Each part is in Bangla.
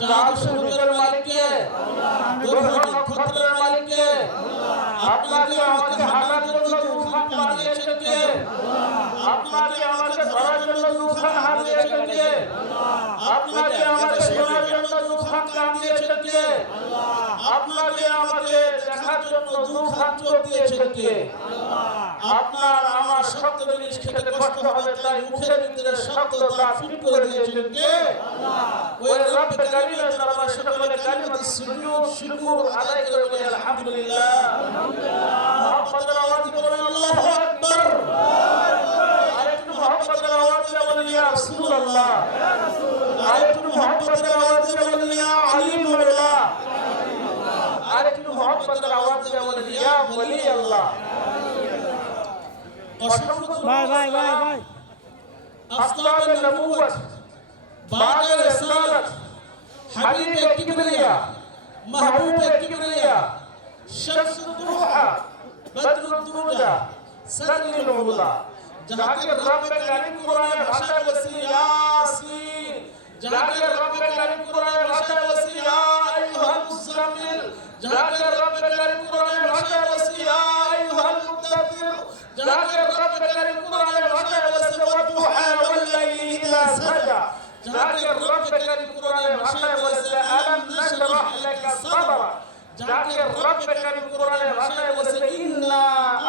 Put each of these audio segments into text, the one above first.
চাঁদ সূর্যের মালিককে, নক্ষত্রের মালিককে, আপনাকে আমাকে হাঁটার জন্য দুখান পা দিয়েছেন কে? আপনাকে আমাকে ধরার জন্য দুখান হাত দিয়েছেন কে? আপনাকে আমাকে শোনার জন্য দুখান কান দিয়েছেন কে? আপনাকে আমাকে দেখার জন্য দুখান চোখ দিয়েছেন কে? আপনার আমার শক্ত জিনিস খেতে কষ্ট হবে তাই মুখের ভিতরে শক্ত দাঁত ফিট করে দিয়েছেন কে? ওই রব্বে কারীমের দরবারে সকলে কালিমাতুস সুজুদ শুকর আদায় করে বলি আলহামদুলিল্লাহ। মুহাম্মাদের আওয়াজ বলেন আল্লাহু আকবার। আরেকটু মুহাম্মাদের আওয়াজ বলেন ইয়া রাসূলুল্লাহ। আরেকটু মুহাম্মাদের আওয়াজ বলেন ইয়া আলিমুল্লাহ। আরেকটু মুহাম্মাদের আওয়াজ বলেন ইয়া ওলি আল্লাহ। ভাই ভাই ভাই ভাই আসলাম নবুয়ত بعد رسالت حبیب کبریا محبوب کبریا شمس الضحى بدر الدجى سر العلا যাকে রব কারীম কোরআনের ভাষায় বলছে ইয়াসিন, যাকে রব কারীম কোরআনের ভাষায় বলছে ইয়া আইয়ুহাল মুযাম্মিল, যাকে রব কারীম কোরআনের ভাষায় বলছে ইয়া আইয়ুহাল মুদাথথির, যাকে রব কারীম কোরআনের ভাষায় বলছে ওয়াদুহা ওয়াল লাইলি ইযা সাজা, যাকে রব কারীম কোরআনের ভাষায় বলছে আলাম নাশরাহ লাকা সাদরা, যাকে রব কারীম কোরআনের ভাষায় বলছে ইন্না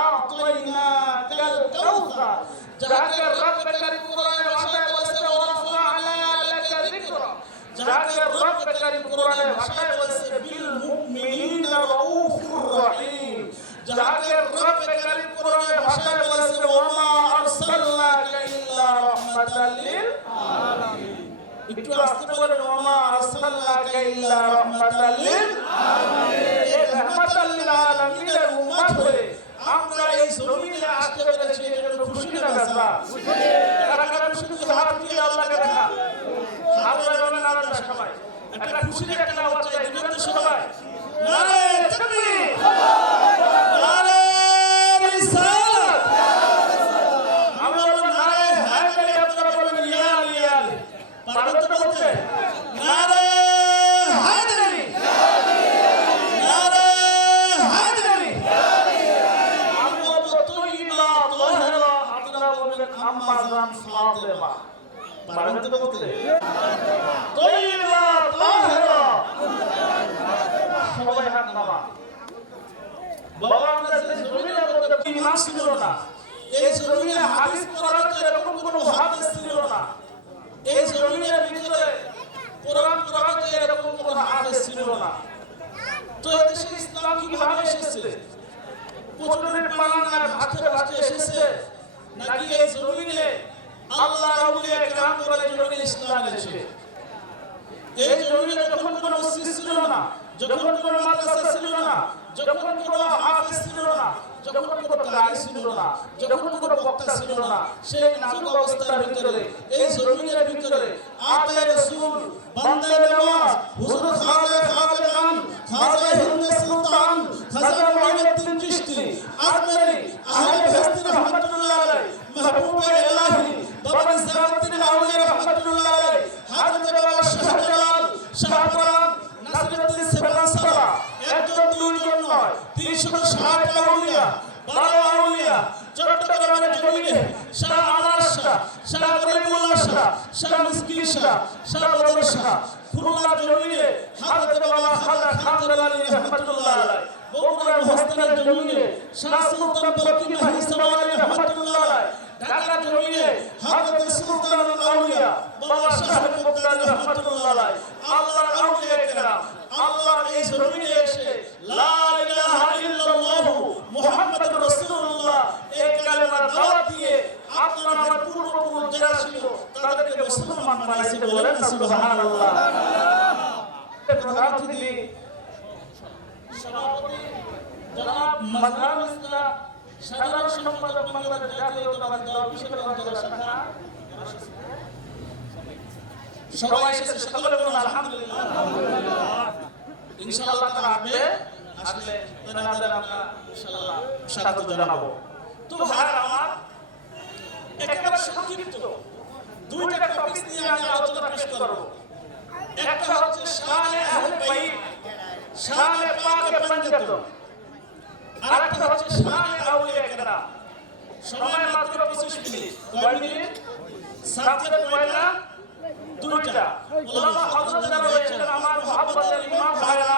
আ'তাইনাকাল কাউসার, যাকে রব কারীম কোরআনের ভাষায় বলছে ওয়ারাফা'না লাকা যিকরা, যাকে রব কারীম কোরআনের ভাষায় বলছে বিল মুমিনিনা রাউফুর রহিম, যাকে রব কারীম কোরআনের ভাষায় বলছে ওয়ামা আরসালনাকা ইল্লা রাহমাতাল লিল আলামিন। একটু আস্তে বলেন ওয়ামা আরসালনাকা ইল্লা রাহমাতাল লিল আলামিন। এই রাহমাতাল লিল আলামিনের উম্মত হয়ে আমরা এই জমিনে আসতে পেরেছি, এর জন্য খুশি না বেজা? কারা কারা খুশি? হাত দিয়ে আল্লাহকে দেখা। আল্লাহ বলেন আল্লাহ সবাই একটা খুশির একটা আওয়াজ চাই, দিবেন তো সবাই? নারে তাকবীর, নারে রিসালাত, আমরা বলেন নারে হায়দারি, আপনারা বলেন ইয়া আলী ইয়া আলী। পারবেন তো বলতে? নারে হায়দারি, নারে হায়দারি। আমি বলবো তৈবা তাহেরা, আপনারা বলবেন আম্মা জান ফাতেমা। পারবেন তো বলতে? তৈবা তাহেরা, সবাই হাত নামা। বাবা আমাদের যে জমিনে আমাদের ইমান ছিল না, এই জমিনে হাদিস পড়ার এরকম কোনো হাদিস ছিল না, এই জমিনের ভিতরে কোরআন পড়ার এরকম কোনো হাদিস ছিল না। তো এদেশে ইসলাম কিভাবে এসেছে? পুজোরের পালানার ভাতে ভাতে এসেছে নাকি এই জমিনে আল্লাহ আউলিয়া কেরাম করে জমিনে ইসলাম এসেছে? এই জমিনে যখন কোনো মসজিদ ছিল না, যখন কোনো মাদ্রাসা ছিল না, যখন কোনো হাফেজ ছিল না, যখন কোনো কারি ছিল না, যখন কোনো বক্তা ছিল না, সেই নাজুক অবস্থার ভিতরে এই জমিনের ভিতরে আতে রাসূল, বান্দে নওয়াজ, হুজুর খাজা খান, খাজা হিন্দ সুলতান, খাজা মুঈনুদ্দিন চিশতি আজমেরি, আহলে বেহেশত রহমাতুল্লাহ আলাইহি, মাহবুবে ইলাহি, বাবা নিজামউদ্দিন আউলিয়া রহমাতুল্লাহ আলাইহি, হযরত বাবা শাহজালাল, শাহপরান, নাসিরউদ্দিন সেবানসারা, একজন দুইজন নয় 360 আউলিয়া, 12 আউলিয়া চট্টগ্রামের জমিনে শাহ আনার শাহ, শাহ করিমুল্লাহ শাহ, শাহ মিসকিন শাহ, শাহ বদর শাহ, খুলনার জমিনে হযরত বাবা খাজা খানজালালী রহমাতুল্লাহ আলাইহি, বগুড়ার হোস্টেলের জমিনে শাহ সুলতান বরকি মাহি সাওয়ালি রহমাতুল্লাহ আলাইহি, ঢাকার জমিনে হযরত সুলতানুল আউলিয়া বাবা শাহ মুক্তার রহমাতুল্লাহ আলাইহি। আল্লাহর আউলিয়া কেরাম আল্লাহর এই জমিনে এসে লা ইলাহা ইল্লাল্লাহ মুহাম্মাদুর রাসূলুল্লাহ এই কালেমার দাওয়াত দিয়ে আপনার আমার পূর্বপুরুষ যারা ছিল তাদেরকে মুসলমান বানাইছে, বলেন না সুবহানাল্লাহ। প্রধান অতিথি সভাপতি জনাব মাজহার ইসলাম সাধারণ সম্পাদক বাংলাদেশ জাতীয়তাবাদী দল কিশোরগঞ্জ জেলা শাখা, সবাই এসেছে, সকলে বলুন আলহামদুলিল্লাহ। ইনশাআল্লাহ তারা আসলে তাদের আমরা ইনশাআল্লাহ স্বাগত জানাবো। তো ভাইরা আমার, একেবারে সংক্ষিপ্ত দুইটা টপিক নিয়ে আমি আলোচনা পেশ করব। একটা হচ্ছে শানে আহলে বাইত, শানে পাকে পঞ্জাতন, আরেকটা হচ্ছে শানে আউলিয়া কেরাম। সময় মাত্র 25 মিনিট। কয় মিনিট? সাবজেক্ট কয়টা? দুইটা। উলামা হযরত যারা রয়েছেন, আমার মুহাব্বতের ইমাম ভাইরা,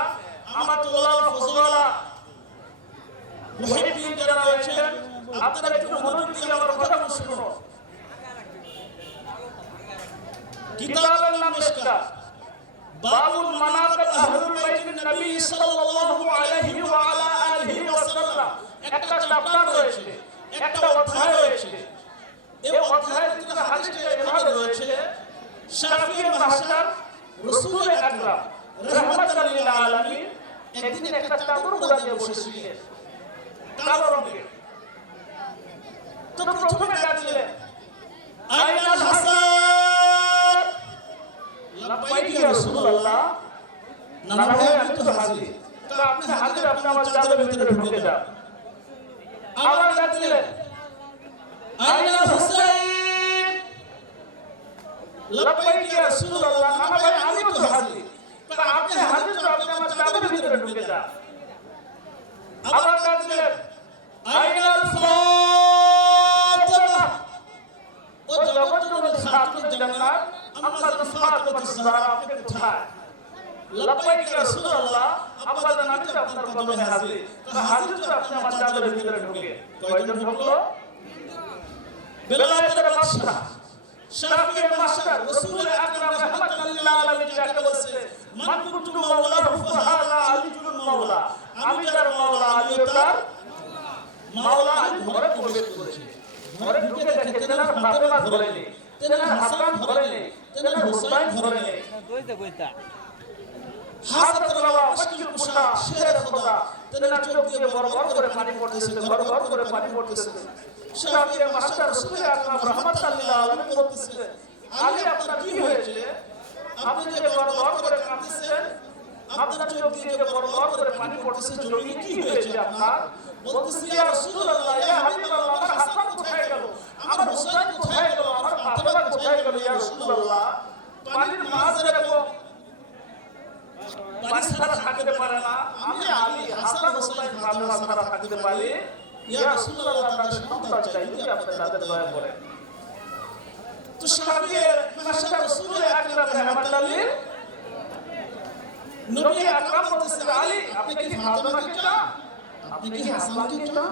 আমার উলামা ফজলা মুহিব্বিন যারা রয়েছেন, আপনারা একটু মনোযোগ দিয়ে আমার কথাগুলো শুনুন। কিতাবের নাম মিশকাত, বাবুল মানাকিব আহলুল বাইতিন নবী সাল্লাল্লাহু আলাইহি ওয়া আলা আলিহি ওয়াসাল্লাম। একটা চ্যাপ্টার রয়েছে, একটা অধ্যায় রয়েছে। এই অধ্যায়ের ভিতরে হাদিসটা এভাবে রয়েছে, শাফিঈ মাহশার রাসূল আকরাম রাহমাতাল লিল আলামিন একদিন একটা চাদর মুড়া দিয়ে বসেছিলেন, কালো রঙের। তো প্রথমে ডাকলেন, আইনাল হাসান, লাব্বাইক ইয়া রাসূলুল্লাহ। নানা ভাই, আমি তো হাজির। তো আপনি হাজির, আপনি আমার চাদরের ভিতরে ঢুকে যান। আবার ডাকলেন, আইনাল হুসাইন, লাব্বাইক ইয়া রাসূলুল্লাহ। নানা ভাই, আমি তো হাজির। তো আপনি হাজির, তো আপনি আমার চাদরের ভিতরে ঢুকে যান। আবার ডাকলেন, আইনাল ফাতিমা, ও জগৎজননী খাতুন জান্নাত আম্মা ফাতিমাতুজ জাহরা, আপনি কোথায়? লাব্বাইক ইয়া রাসূলুল্লাহ, আব্বা জান আমি তো আপনার কদমে হাজির। তো হাজির তো আপনি আমার চাদরের ভিতরে ঢুকে। কয়জন ঢুকলো? বেলায়েতের বাদশা, শাফিঈ মাস্টার, রাসূল আকরাম রাহমাতুল লিল আলামিন যাকে বলছে, মান কুনতু মাওলাহু ফাহাযা আলিয়ুল মাওলা। আমি যার মাওলা, আলী তার মাওলা। আলী ঘরে প্রবেশ করেছে, ঘরে ঢুকে দেখে তেনার ফাতেমা ধরে নেই, তেনার হাসান ধরে নেই, তেনার হুসাইন ধরে নেই। হাজরত বাবা মশকিল কুশা শের খোদা, তেনার চোখ দিয়ে বড় করে পানি পড়তেছে, ঘর করে পানি পড়তেছে। শাফিঈ মাস্টার রাসূল আকরাম রাহমাতাল লিল আলামিন বলতেছে, আলী আপনার কি হয়েছে? আপনি যে বড় করে কাঁদতেছেন, আপনার চোখ দিয়ে বড় করে পানি পড়তেছে, জমি কি হয়েছে আপনার? বলতেছে, ইয়া রাসূলুল্লাহ, ইয়া হাবিবাল্লাহ, আমার হাসান কোথায় গেল? আমার হুসাইন কোথায় গেল? আমার ফাতেমা কোথায় গেল? ইয়া রাসূলুল্লাহ, পানির মাঝ রেখো, পানি ছাড়া থাকতে পারে না। আমি আলী, হাসান, হুসাইন, ফাতেমা ছাড়া থাকতে পারি। ইয়া রাসূলুল্লাহ, তাদের সন্তান চাই, যদি আপনি তাদের দয়া করেন। তো শাফিঈ মাশাআল্লাহ রাসূল আকরাম রাহমাতুল্লাহ লিল নবী আকরাম বলতেছে, আলী আপনি কি ফাতেমাকে চান? আপনি কি হাসানকে চান?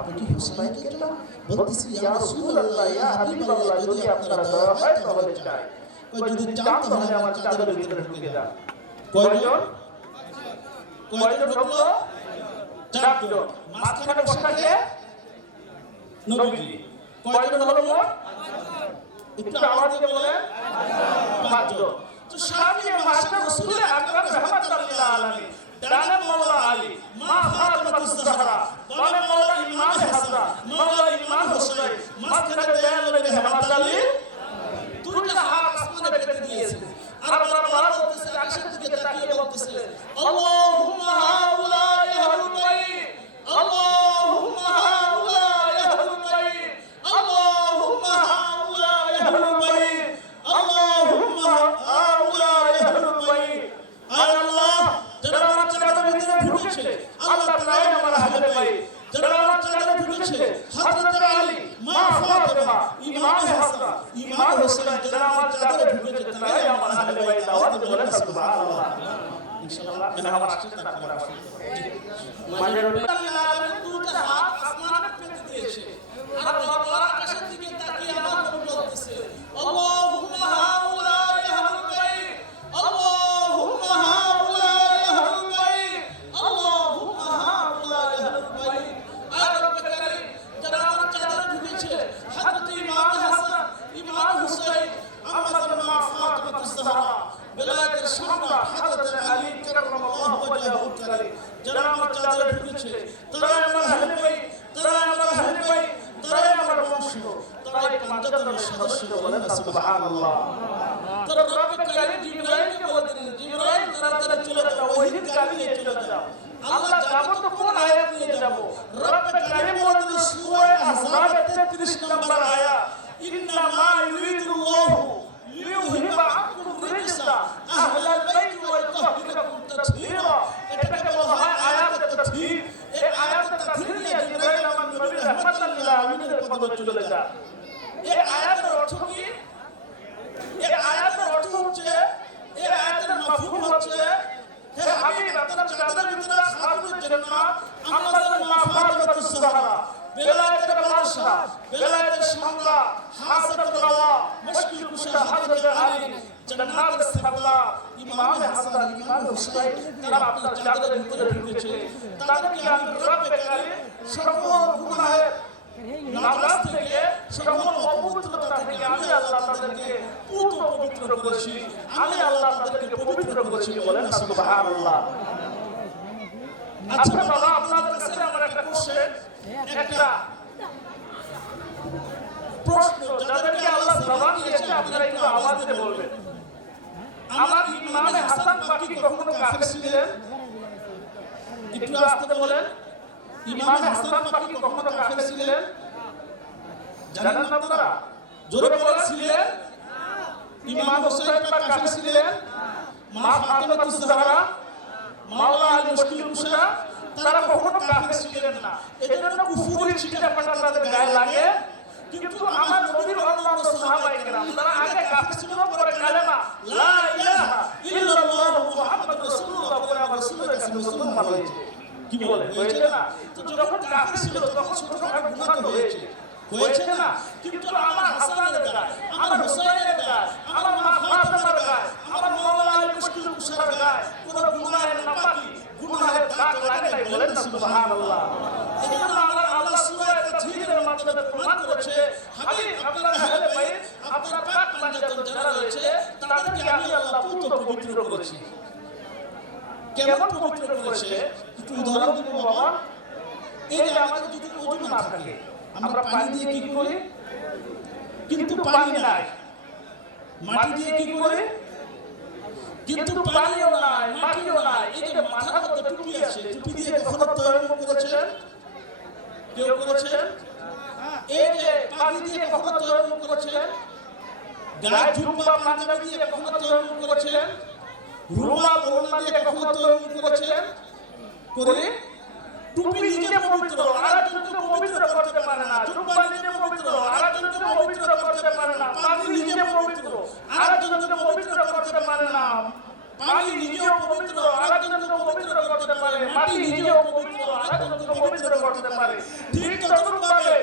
আপনি কি হুসাইনকে চান? বলতেছে, ইয়া রাসূলুল্লাহ, ইয়া হাবিবাল্লাহ, যদি আপনার দয়া হয় তাহলে চাই। যদি চান তাহলে আমার চাদরের ভিতরে ঢুকে যান। কয়জন ঢুকলো? 4 জন। মাঝখানে বসা কে? নবীজি। কয়জন হলো মোট? একটু আওয়াজ দিয়ে বলেন। 5 জন। তো শাফিঈ মাস্টার রাসূল আকরাম রাহমাতুল্লাহ লিল আলামিন, ডানে মাওলা আলী, মা ফাতিমাতুজ জাহরা, বামে মাওলা ইমাম হাসান, মাওলা ইমাম হুসাইন, মাঝখানে দয়াল নবী রাহমাতুল্লাহ লিল। দুইটা হাত আসমানে পেতে দিয়েছে, আর বারবার বলতেছে, আকাশের দিকে তাকিয়ে বলতেছে, আল্লাহুম্মা হাউলা আহলুল বাইত, আল্লাহুম্মা হাউলা আহলুল বাইত, আল্লাহুম্মা হাউলা আহলুল বাইত, আল্লাহুম্মা হাউলা আহলুল বাইত। আয় আল্লাহ, যারা আমার চাদরের ভিতরে ঢুকেছে, আল্লাহ তারাই আমার আহলে বাইত। যারা আমার চাদরে ঢুকেছে, হযরত আলী, মা ফাতিমা, ইমাম হাসান, ইমাম হুসাইন, যারা আমার চাদরে ঢুকেছে তারাই আমার আহলে বাইত। আওয়াজ দিয়ে বলেন সুবহানাল্লাহ। ইনশাআল্লাহ এটা আমার আসছে না করে আসছে। মাঝের দুটো হাত আসমানে পেতে দিয়েছে, আর বাবা আকাশের দিকে তাকিয়ে আমার নবী বলতেছে, আল্লাহুম্মা হাউলা আহলুল বাইত, আল্লাহুম্মা হাউলা আহলুল বাইত, আল্লাহুম্মা হাউলা আহলুল বাইত। আর রব্বে কারীম, যারা আমার চাদরে ঢুকেছে, হযরত ইমাম হাসান, ইমাম হুসাইন, আম্মা ফাতিমাতুজ জাহরা, বেলায়েতের সম্রাট হযরত আলী কারামাল্লাহু ওয়াজহাহু কারীম, যারা আমার চাদরে ঢুকেছে, তারাই আমার আহলে বাইত, তারাই আমার আহলে বাইত, তারাই আমার বংশ, তারাই পঞ্চতনের সদস্য। বলেন সুবহানাল্লাহ। তারা রব্বে কারীম জিবরাইলকে বলতেন, জিবরাইল তাড়াতাড়ি চলে যাও, ওহীর গাড়ি নিয়ে চলে যাও। আল্লাহ যাবো তো কোন আয়াত নিয়ে যাব? রব্বে কারীম বলতেন সূরা আহজাবের 33 নম্বর আয়াত, ইন্নামা ইউরিদুল্লাহু লিইউযহিবা আনকুম রিজসা আহলাল বাইত ওয়াল আমাদের মা ফাতেমাতুজ জাহরা বেলায়েতের বাদশা বেলায়েতের শামলা হাসাতুল রাওয়া মুশকিল কুশা হযরত আলী জান্নাতের সারদার ইমাম হাসান ইমাম হুসাইন তারা আপনার চাদরের ভিতরে ঢুকেছে তাদেরকে আমি রব্বে কারীম সকল গুনাহের নামাজ থেকে সকল অপবিত্রতা থেকে আমি আল্লাহ তাদেরকে পুত পবিত্র করেছি আমি আল্লাহ তাদেরকে পবিত্র করেছি বলেন সুবহানাল্লাহ। আচ্ছা বাবা আপনাদের কাছে আমার একটা কোশ্চেন একটা প্রশ্ন যাদেরকে আল্লাহ জবান দিয়েছে আপনারা একটু আওয়াজ দিয়ে বলবেন আমার ইমামে হাসান পাক কি কখনো কাফের ছিলেন? একটু আস্তে বলেন ইমামে হাসান পাক কি কখনো কাফের ছিলেন? জানেন না আপনারা? জোরে বলেন ছিলেন? ইমাম হুসাইন পাক কাফের ছিলেন? মা ফাতেমাতুজ জাহরা মাওলা আলী মুশকিল কুশা তারা কখনো কাফের ছিলেন না। এজন্য কুফুরি ছিটাফাটা তাদের গায়ে লাগে। কিন্তু আমার নবীর অন্যান্য সাহাবায়ে কেরাম তারা আগে কাফের ছিল পরে কালেমা লা ইলাহা ইল্লাল্লাহু মুহাম্মাদুর রাসূলুল্লাহ পরে আবার রাসূলের কাছে মুসলমান হয়েছে। কি বলে হয়েছে না? তো যখন কাফের ছিল তখন ছোটখাটো গুনাহ তো হয়েছে না? কিন্তু আমার হাসানের গায়ে আমার হুসাইনের গায়ে আমার মা ফাতেমার গায়ে আমার মাওলা আলী মুশকিল কুশার গায়ে কোন গুনাহের নাপাকি গুনাহের দাগ লাগে নাই বলেন না সুবহানাল্লাহ। এজন্য আল্লাহ সূরা তাসহিরের মাধ্যমে প্রমাণ করেছে হাবিব আপনার আহলে বাইত আপনার পাক পাঞ্জাতন যারা রয়েছে তাদেরকে আমি আল্লাহ পুত পবিত্র করেছি। কেমন পবিত্র করেছে একটু উদাহরণ দিব বাবা। এই যে আমাদের যদি ওযু না থাকে আমরা পানি দিয়ে কি করি? কিন্তু পানি নাই। মাটি দিয়ে কি করি? কিন্তু পানিও নাই মাটিও নাই। এই যে মাথার মধ্যে টুপি আছে টুপি দিয়ে কখনো তায়াম্মুম করেছেন? কেউ করেছেন? এই যে পানি দিয়ে কখনো তায়াম্মুম করেছেন? গায়ে জুব্বা পাঞ্জাবি দিয়ে কখনো তায়াম্মুম করেছেন? রুমাল ওড়না দিয়ে কখনো তায়াম্মুম করেছেন? করে টুপি নিজে পবিত্র আরেকজনকে পবিত্র করতে পারে না। জুব্বা নিজে পবিত্র আরেকজনকে পবিত্র করতে পারে না। পানি নিজে পবিত্র আরেকজনকে পবিত্র করতে পারে না। পানি নিজেও পবিত্র আরেকজনকে পবিত্র করতে পারে। মাটি নিজেও পবিত্র আরেকজনকে পবিত্র করতে পারে। ঠিক তদ্রূপভাবে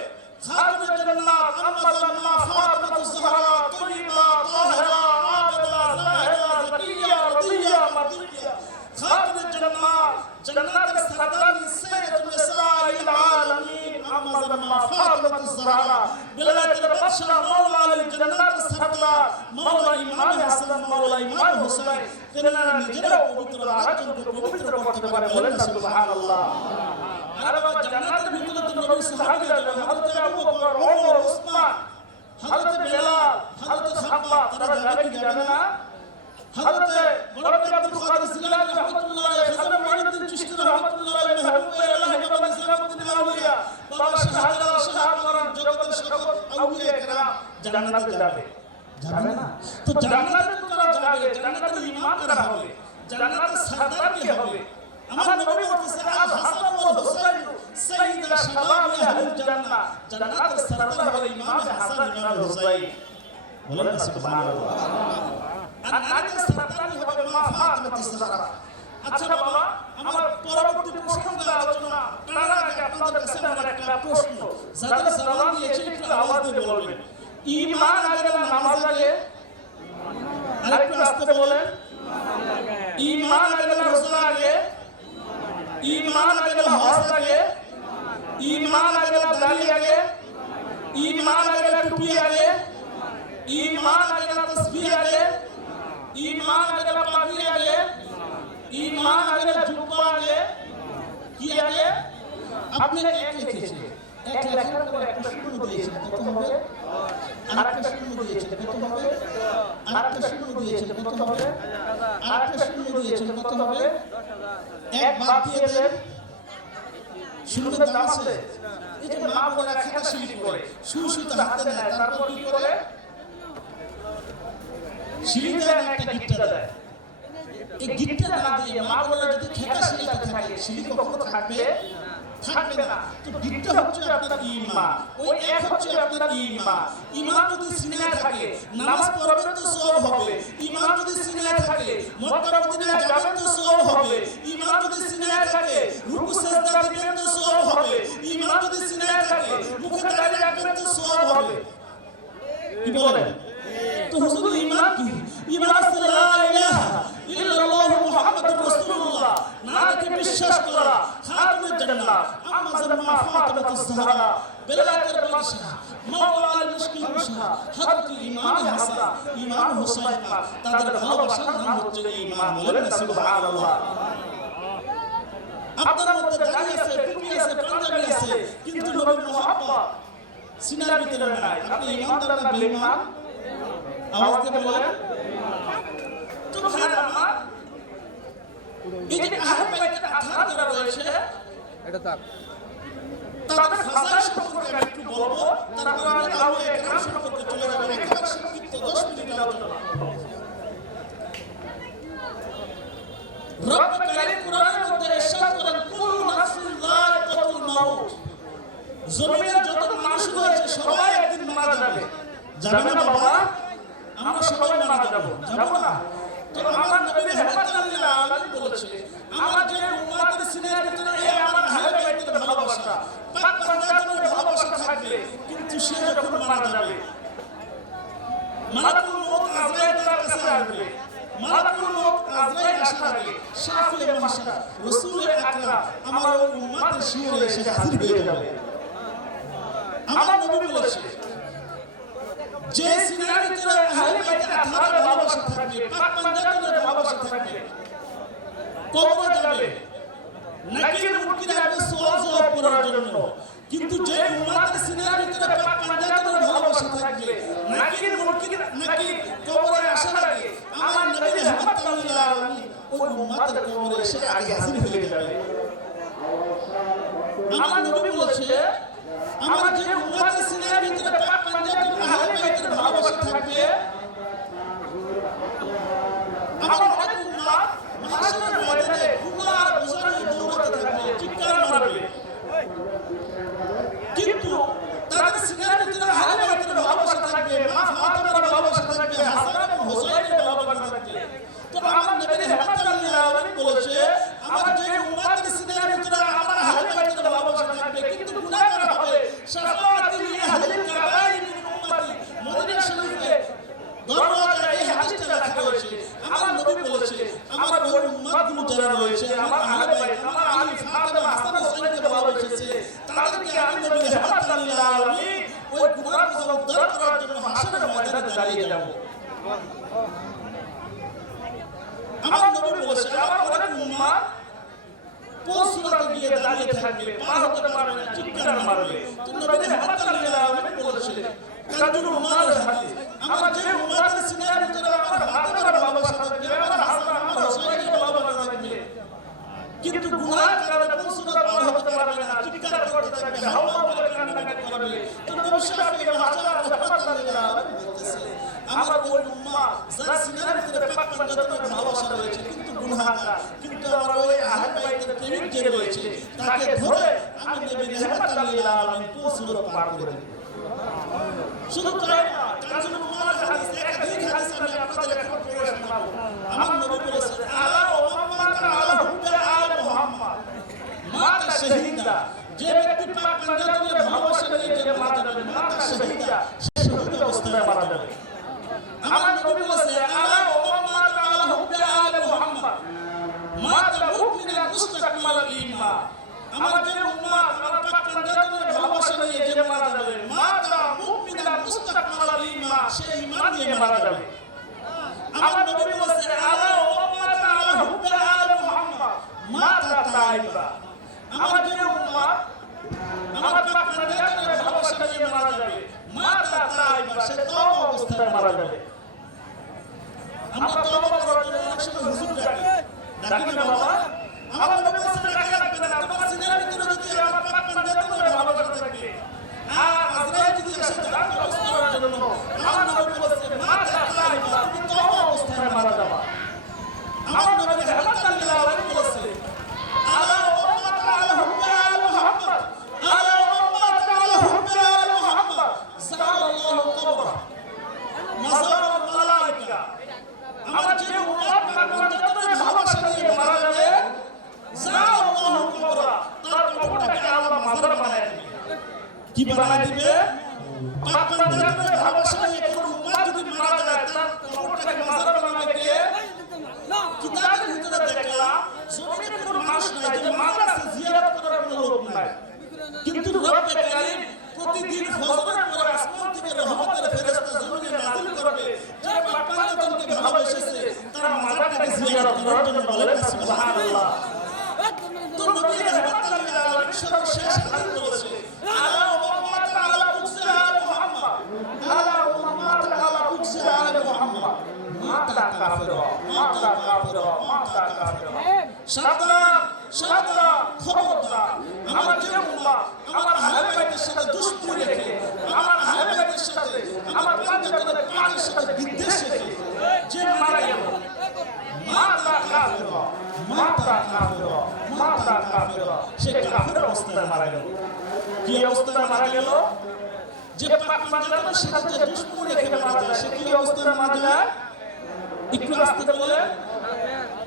খাতুনে জান্নাত আম্মাতুল মা ফাতেমাতুজ জাহরা তয়্যিবা তাহিরা আবিদা জাহিরা যাকিয়া রাদিয়া মারদিয়া খাতুনে জান্নাত জান্নাতের সরদার সাইয়্যিদুন নিসাইল আলামিন আম্মাতুল মা ফাতেমাতুজ জাহরা বেলায়েতের বাদশা মাওলা আলী জান্নাতের সরদার মাওলা ইমাম হাসান মাওলা ইমাম হুসাইন তেনারা নিজেরাও পবিত্র আরেকজনকে পবিত্র করতে পারে বলেন না সুবহানাল্লাহ। আর বাবা জান্নাতের ভিতরে তো নবী সাহাবীরা হযরত আবু বকর ওমর ওসমান হযরত বেলাল হযরত খাব্বাব তারা যাবে কি যাবে না? হযরত বড়পীর আব্দুল কাদের জিলানী রাহমাতুল্লাহ আলাইহি হযরত মুঈনুদ্দিন চিশতি রাহমাতুল্লাহ আলাইহি মাহবুবে আল্লাহ বাবা নিজামউদ্দিন আউলিয়া বাবা শাহজালাল শাহওয়ারান জগতের সকল আউলিয়া কেরাম জান্নাতে যাবে যাবে না? তো জান্নাতে তো তারা যাবে জান্নাতের ইমাম কারা হবে? জান্নাতের সরদার কে হবে? আমার নবী বলেছে আল হাসান ওয়াল হুসাইন সাইয়্যিদা শাবাব আহলিল জান্নাহ জান্নাতের সরদার হবে ইমাম হাসান ইমাম হুসাইন বলেন না সুবহানাল্লাহ। আর নারীদের সরদার হবে মা ফাতেমাতুজ জাহরা। আচ্ছা বাবা আমার পরবর্তী প্রসঙ্গে আলোচনা তার আগে আপনাদের কাছে আমার একটা প্রশ্ন যাদের জবাব দিয়েছে একটু আওয়াজ দিয়ে বলবেন ঈমান আগে না নামাজ আগে? আরেকটু আস্তে বলেন ঈমান আগে না রোজা আগে? ঈমান আগে না হজ আগে? ঈমান আগে না দাড়ি আগে? ঈমান আগে না টুপি আগে? ঈমান আগে না তাসবিহ আগে? ঈমান আগে না পাগড়ি আগে? ঈমান আগে না জুব্বা আগে? কি আগে? আপনি এক লিখেছেন এক লেখার পরে একটা শূন্য দিয়েছেন কত হবে? আরেকটা শূন্য দিয়েছেন কত হবে? আরেকটা শূন্য দিয়েছেন কত হবে? আরেকটা শূন্য দিয়েছেন কত হবে? এক বাদ দিয়ে দেন শূন্যের দাম আছে। এই যে মা বলে খাতা শিলি করে সুসুতা হাতে নেয় তারপর কি করে? শিলি দেয় একটা গিট্টা দেয়। এই গিট্টা না দিয়ে মা বলে যদি খাতা শিলিতে থাকে শিলি কখনো থাকবে থাকবে না। তো গিট্টা হচ্ছে আপনার ঈমান, ওই এক হচ্ছে আপনার ঈমান। ঈমান যদি সিনায় থাকে নামাজ পড়বেন তো সওয়াব হবে। ঈমান যদি সিনায় থাকে মক্কা মদিনায় যাবেন তো সওয়াব হবে, ঈমান যদি সিনায় থাকে রুকু সিজদা দিবেন তো সওয়াব হবে, ঈমান যদি সিনায় থাকে মুখে দাঁড়িয়ে রাখবেন তো সওয়াব হবে। কি বলেন? তো হুজুর ঈমান কি? ঈমান আছে লা ইলাহা ইল্লাল্লাহু মুহাম্মাদুর রাসূলুল্লাহ, না দেখে বিশ্বাস করা, খাতুনের জান্নাত আম্মা জান্নাত ফাতিমাতুজ জাহরা, বেলায়েতের বাদশা মাওলা আল মুশকিল মুশা, হযরত ইমাম হাসান, ইমাম হুসাইন, তাদের ভালোবাসার নাম হচ্ছে ঈমান। বলেন না সুবহানাল্লাহ। আপনার মধ্যে দাড়ি আছে, টুপি আছে, পাঞ্জাবি আছে, কিন্তু নবীর মুহাব্বত সিনার ভিতরে নাই। আপনি ঈমানদার না বেঈমান? আওয়াজ দিয়ে বলেন। তো ভাইরা আমার, এই যে আহলে বাইতের আধার যারা রয়েছে, এটা তাক তাদের ফাজাইল সম্পর্কে আমি একটু বলবো, তারপর আমি আউলিয়া কেরাম সম্পর্কে চলে যাব। একেবারে সংক্ষিপ্ত 10 মিনিট আলোচনা। রব কারীম কোরআনের মধ্যে ইরশাদ করেন, কুল্লু নাফসিন যায়কাতুল মাউত। জমিনের যত মানুষ রয়েছে সবাই একদিন মারা যাবে। যাবে না বাবা? আমরা সবাই মারা যাব, যাব না? তো আমার নবী রাহমাতুল্লাহ লিল আলামিন বলেছে, আমার যে উম্মতের সিনার ভিতরে এই আমার আহলে বাইতের ভালোবাসা, পাক পাঞ্জাতনের ভালোবাসা থাকবে, কিন্তু সে যখন মারা যাবে মালাকুল মউত আজরাইল তার কাছে আসবে। মালাকুল মউত আজরাইল আসার আগে শাফিয়ে মাহশার রাসূল আকরাম আমার ওই উম্মতের শিরে এসে হাজির হয়ে যাবে। আমার নবী বলেছে, যে সিনার ভিতরে আহলে বাইতের আধার ভালোবাসা থাকবে, পাক পাঞ্জাতনের ভালোবাসা থাকবে, কবরে যাবে, নাকির মুনকির আসবে সওয়াল জবাব করার জন্য। কিন্তু যে উম্মতের সিনার ভিতরে পাক পাঞ্জাতনের ভালোবাসা থাকবে, নাকির মুনকির নাকির কবরে আসার আগে আমার নবী রাহমাতুল্লাহ লিল আলামিন ওই উম্মতের কবরে এসে আগে হাজির হয়ে যাবে। আমার নবী বলেছে, আমার যে উম্মতের সিনার ভিতরে পাক পাঞ্জাতনের আহলে বাইতের ভালোবাসা থাকবে, আমার অনেক উম্মত মাহশারের ময়দানে গুনার বোঝা নিয়ে দৌড়াতে থাকবে, চিৎকার মারবে, কিন্তু তাদের সিনার ভিতরে আহলে বাইতের ভালোবাসা থাকবে, মা ফাতিমার ভালোবাসা থাকবে, হাসান এবং হুসাইনের ভালোবাসা থাকবে। তো আমার নবী রাহমাতুল্লাহ লিল আলামিন বলেছে, আমার যে উম্মতের সিনার ভিতরে আমার আহলে বাইতের ভালোবাসা থাকবে, কিন্তু গুনাহগার হবে, শাফাআতি লি আহলিল কাবাইর মিন উম্মতি। মদিনা শরীফে দরওয়াজায় এই হাদিসটা লেখা রয়েছে। আমার নবী বলেছে, আমার ওই উম্মতগুলো যারা রয়েছে, আমার আহলে বাইত, আমার আলী, ফাতিমা, হাসান, হুসাইনকে ভালোবেসেছে, তাদেরকে আমি নবী রাহমাতুল্লাহ লিল আলামিন ওই গুনাহ বোঝা উদ্ধার করার জন্য হাসরের ময়দানে দাঁড়িয়ে যাব। আমার নবী বলেছে, আমার অনেক উম্মত পৌঁছাতে গিয়ে দাঁড়িয়ে থাকবে, পার হতে পারবে না, চিৎকার মারবে। তো নবী রাহমাতুল্লাহ লিল আলামিন বলেছে, কাজুল উম্মাতের হাদিস, আমার যে উম্মতের সিনার ভিতরে আমার ফাতিমার ভালোবাসা থাকবে, আমার হাসান, আমার হুসাইনের ভালোবাসা থাকবে, কিন্তু গুনাহের কারণে পৌঁছাতে পার হতে পারবে না, চিৎকার করতে থাকবে, হাওয়া করে কান্নাকাটি করবে। তো নবী শাফিঈ মাহশার রাহমাতুল্লাহ লিল আলামিন বলতেছে, আমার ওই উম্মত যার সিনার ভিতরে পাক পাঞ্জাতনের ভালোবাসা রয়েছে, কিন্তু গুনাহগার, কিন্তু আমার ওই আহলে বাইতের প্রেমিক যে রয়েছে, তাকে ধরে আমি নবী রাহমাতুল্লাহ লিল আলামিন পৌঁছাতে পার করে দেব। শুধু তাই না, কাজুল উম্মাতের হাদিস, একাধিক হাদিস আমি আপনাদের এখন পড়ে শোনাবো। আমার নবী বলেছেন, আলা ওয়া মাতা আলা হুব্বি আল মুহাম্মদ মাতা শাহীদা, যে ব্যক্তি পাক পাঞ্জাতনের ভালোবাসা নিয়ে যে মারা যাবে, মাতা শাহীদা, সে শহীদ অবস্থায় মারা যাবে। আমার নবী বলেছেন, আলা ওয়া মাতা আলা হুব্বি আল মুহাম্মদ মাতা মুমিনান মুস্তাকমালাল ঈমান, আমার যে উম্মত আমার পাক পাঞ্জাতনের ভালোবাসা নিয়ে যে মারা যাবে, মাতা মুমিনান মুস্তাকমালাল ঈমান, সে ঈমান নিয়ে মারা যাবে। আমার নবী বলেছেন, আলা ওয়া মাতা আলা হুব্বি আল মুহাম্মদ মাতা তাইবা, আমার যে উম্মত আমার পাক পাঞ্জাতনের ভালোবাসা নিয়ে মারা যাবে, মাতা তাইবা, সে তওবা অবস্থায় মারা যাবে। আমরা তওবা করার জন্য অনেক সময় হুজুর ডাকি না বাবা? আমার নবী বলেছেন, ডাকা লাগবে না, তোমার সিনার ভিতরে যদি আমার পাক পাঞ্জাতনের ভালোবাসা থাকে, আর আজরাইল যদি এসে জান কবজ করার জন্য, আমার নবী বলেছেন, মাতা তাইবা, তুমি তওবা অবস্থায় মারা যাবা। আমার নবী রাহমাতুল্লাহ লিল আলামিন বলেছেন, আলা ওয়া মাতা আলা হুব্বি আল মুহাম্মদ, আলা ওয়া মাতা আলা হুব্বি আল মুহাম্মদ সাল্লাল্লাহু কবরা মাযারাল মালায়েকা, আমার যে উম্মত পাক কি বানায় দিবে? পাক বান্দাদের ভালোবাসায় একজন উম্মত যদি মারা যায় তার কবরটাকে মাজার বানাবে কে? কিতাবের ভিতরে দেখলাম জমিনে কোনো মানুষ নাই, যে মাজার আছে জিয়ারত করার কোনো লোক নাই, কিন্তু রব্বে কারীম প্রতিদিন ফজরের পরে আসমান থেকে রহমতের ফেরেশতা জমিনে নাযিল করবে, যে পাক বান্দাদেরকে ভালোবেসেছে তার মাজারটাকে জিয়ারত করার জন্য। বলেন সুবহানাল্লাহ। তো নবী রাহমাতুল্লাহ আলাইহি সর্বশেষ হাদিস বলেছে, আলা উম্মাত আলা কুসি আলা মুহাম্মদ, আলা উম্মাত আলা কুসি আলা মুহাম্মদ, মাতা কাফির, মাতা কাফির, মাতা কাফির। সাবধান, সাবধান, খবরদার, আমার যে উম্মাত আমার আহলে বাইতের সাথে দুশমনি রেখে, আমার আহলে বাইতের সাথে, আমার পাঁচজনের পাকের সাথে বিদ্বেষ রেখে যে মারা গেল, মাতা কাফির, মাতা কাফির, মাতা কাফির, সে কাফির অবস্থায় মারা গেল। কি অবস্থায় মারা গেল? যে পাক বান্দাদের সাথে দুশমনি রেখে মারা যায়, সে কি অবস্থায় মারা যায়? একটু আস্তে বলে।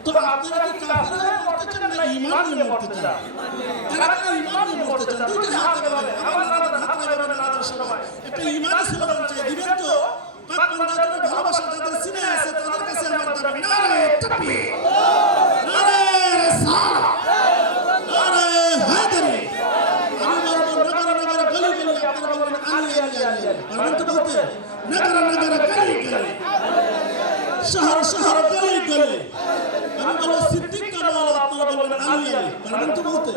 তো আপনারা কি কাফির হয়ে মরতে চান না ঈমান নিয়ে মরতে চান? কারা কারা ঈমান নিয়ে মরতে চান? দুইটা হাত লাগাবেন, আমার হাত লাগাবেন আলাদা সময়। একটা ঈমানের স্লোগান চাই, দিবেন তো? পাক বান্দাদের ভালোবাসা যাদের সিনে আছে তাদের কাছে আমার দাবি, নারে তাকবীর, নারে রিসালাত, নারে হায়দারি। আমি বলবো নগরে নগরে গলি গলি আপনারা বলবেন আলী আলী আলী। পারবেন তো বলতে? নগরে নগরে গলি গলি, শহর শহর গলি গলি। আমি বলবো সিদ্দিক কা মাওলা, আপনারা বলবেন আলী আলী। পারবেন তো বলতে?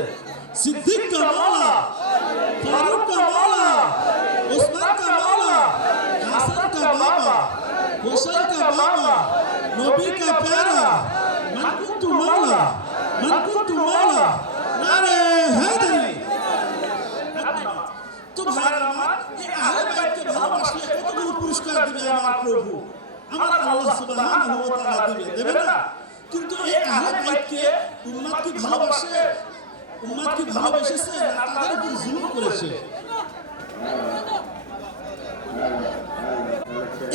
সিদ্দিক কা মাওলা, ফারুক কা মাওলা, উসমান কা মাওলা, হাসান কা বাবা, হুসাইন কা বাবা, নবী কা প্যারা, মান কুনতু মাওলা, মান কুনতু মাওলা, নারে হায়দারি। তো ভাইরা আমার, এই আহলে বাইতকে ভালোবাসলে কতগুলো পুরস্কার দিবে আমার প্রভু, আমার আল্লাহ সুবহানাহু ওয়া তাআলা দিবে, দেবে না? কিন্তু এই আহলে বাইতকে উম্মত কি ভালোবাসে? উম্মত কি ভালোবেসেছে না তাদের উপর জুলুম করেছে?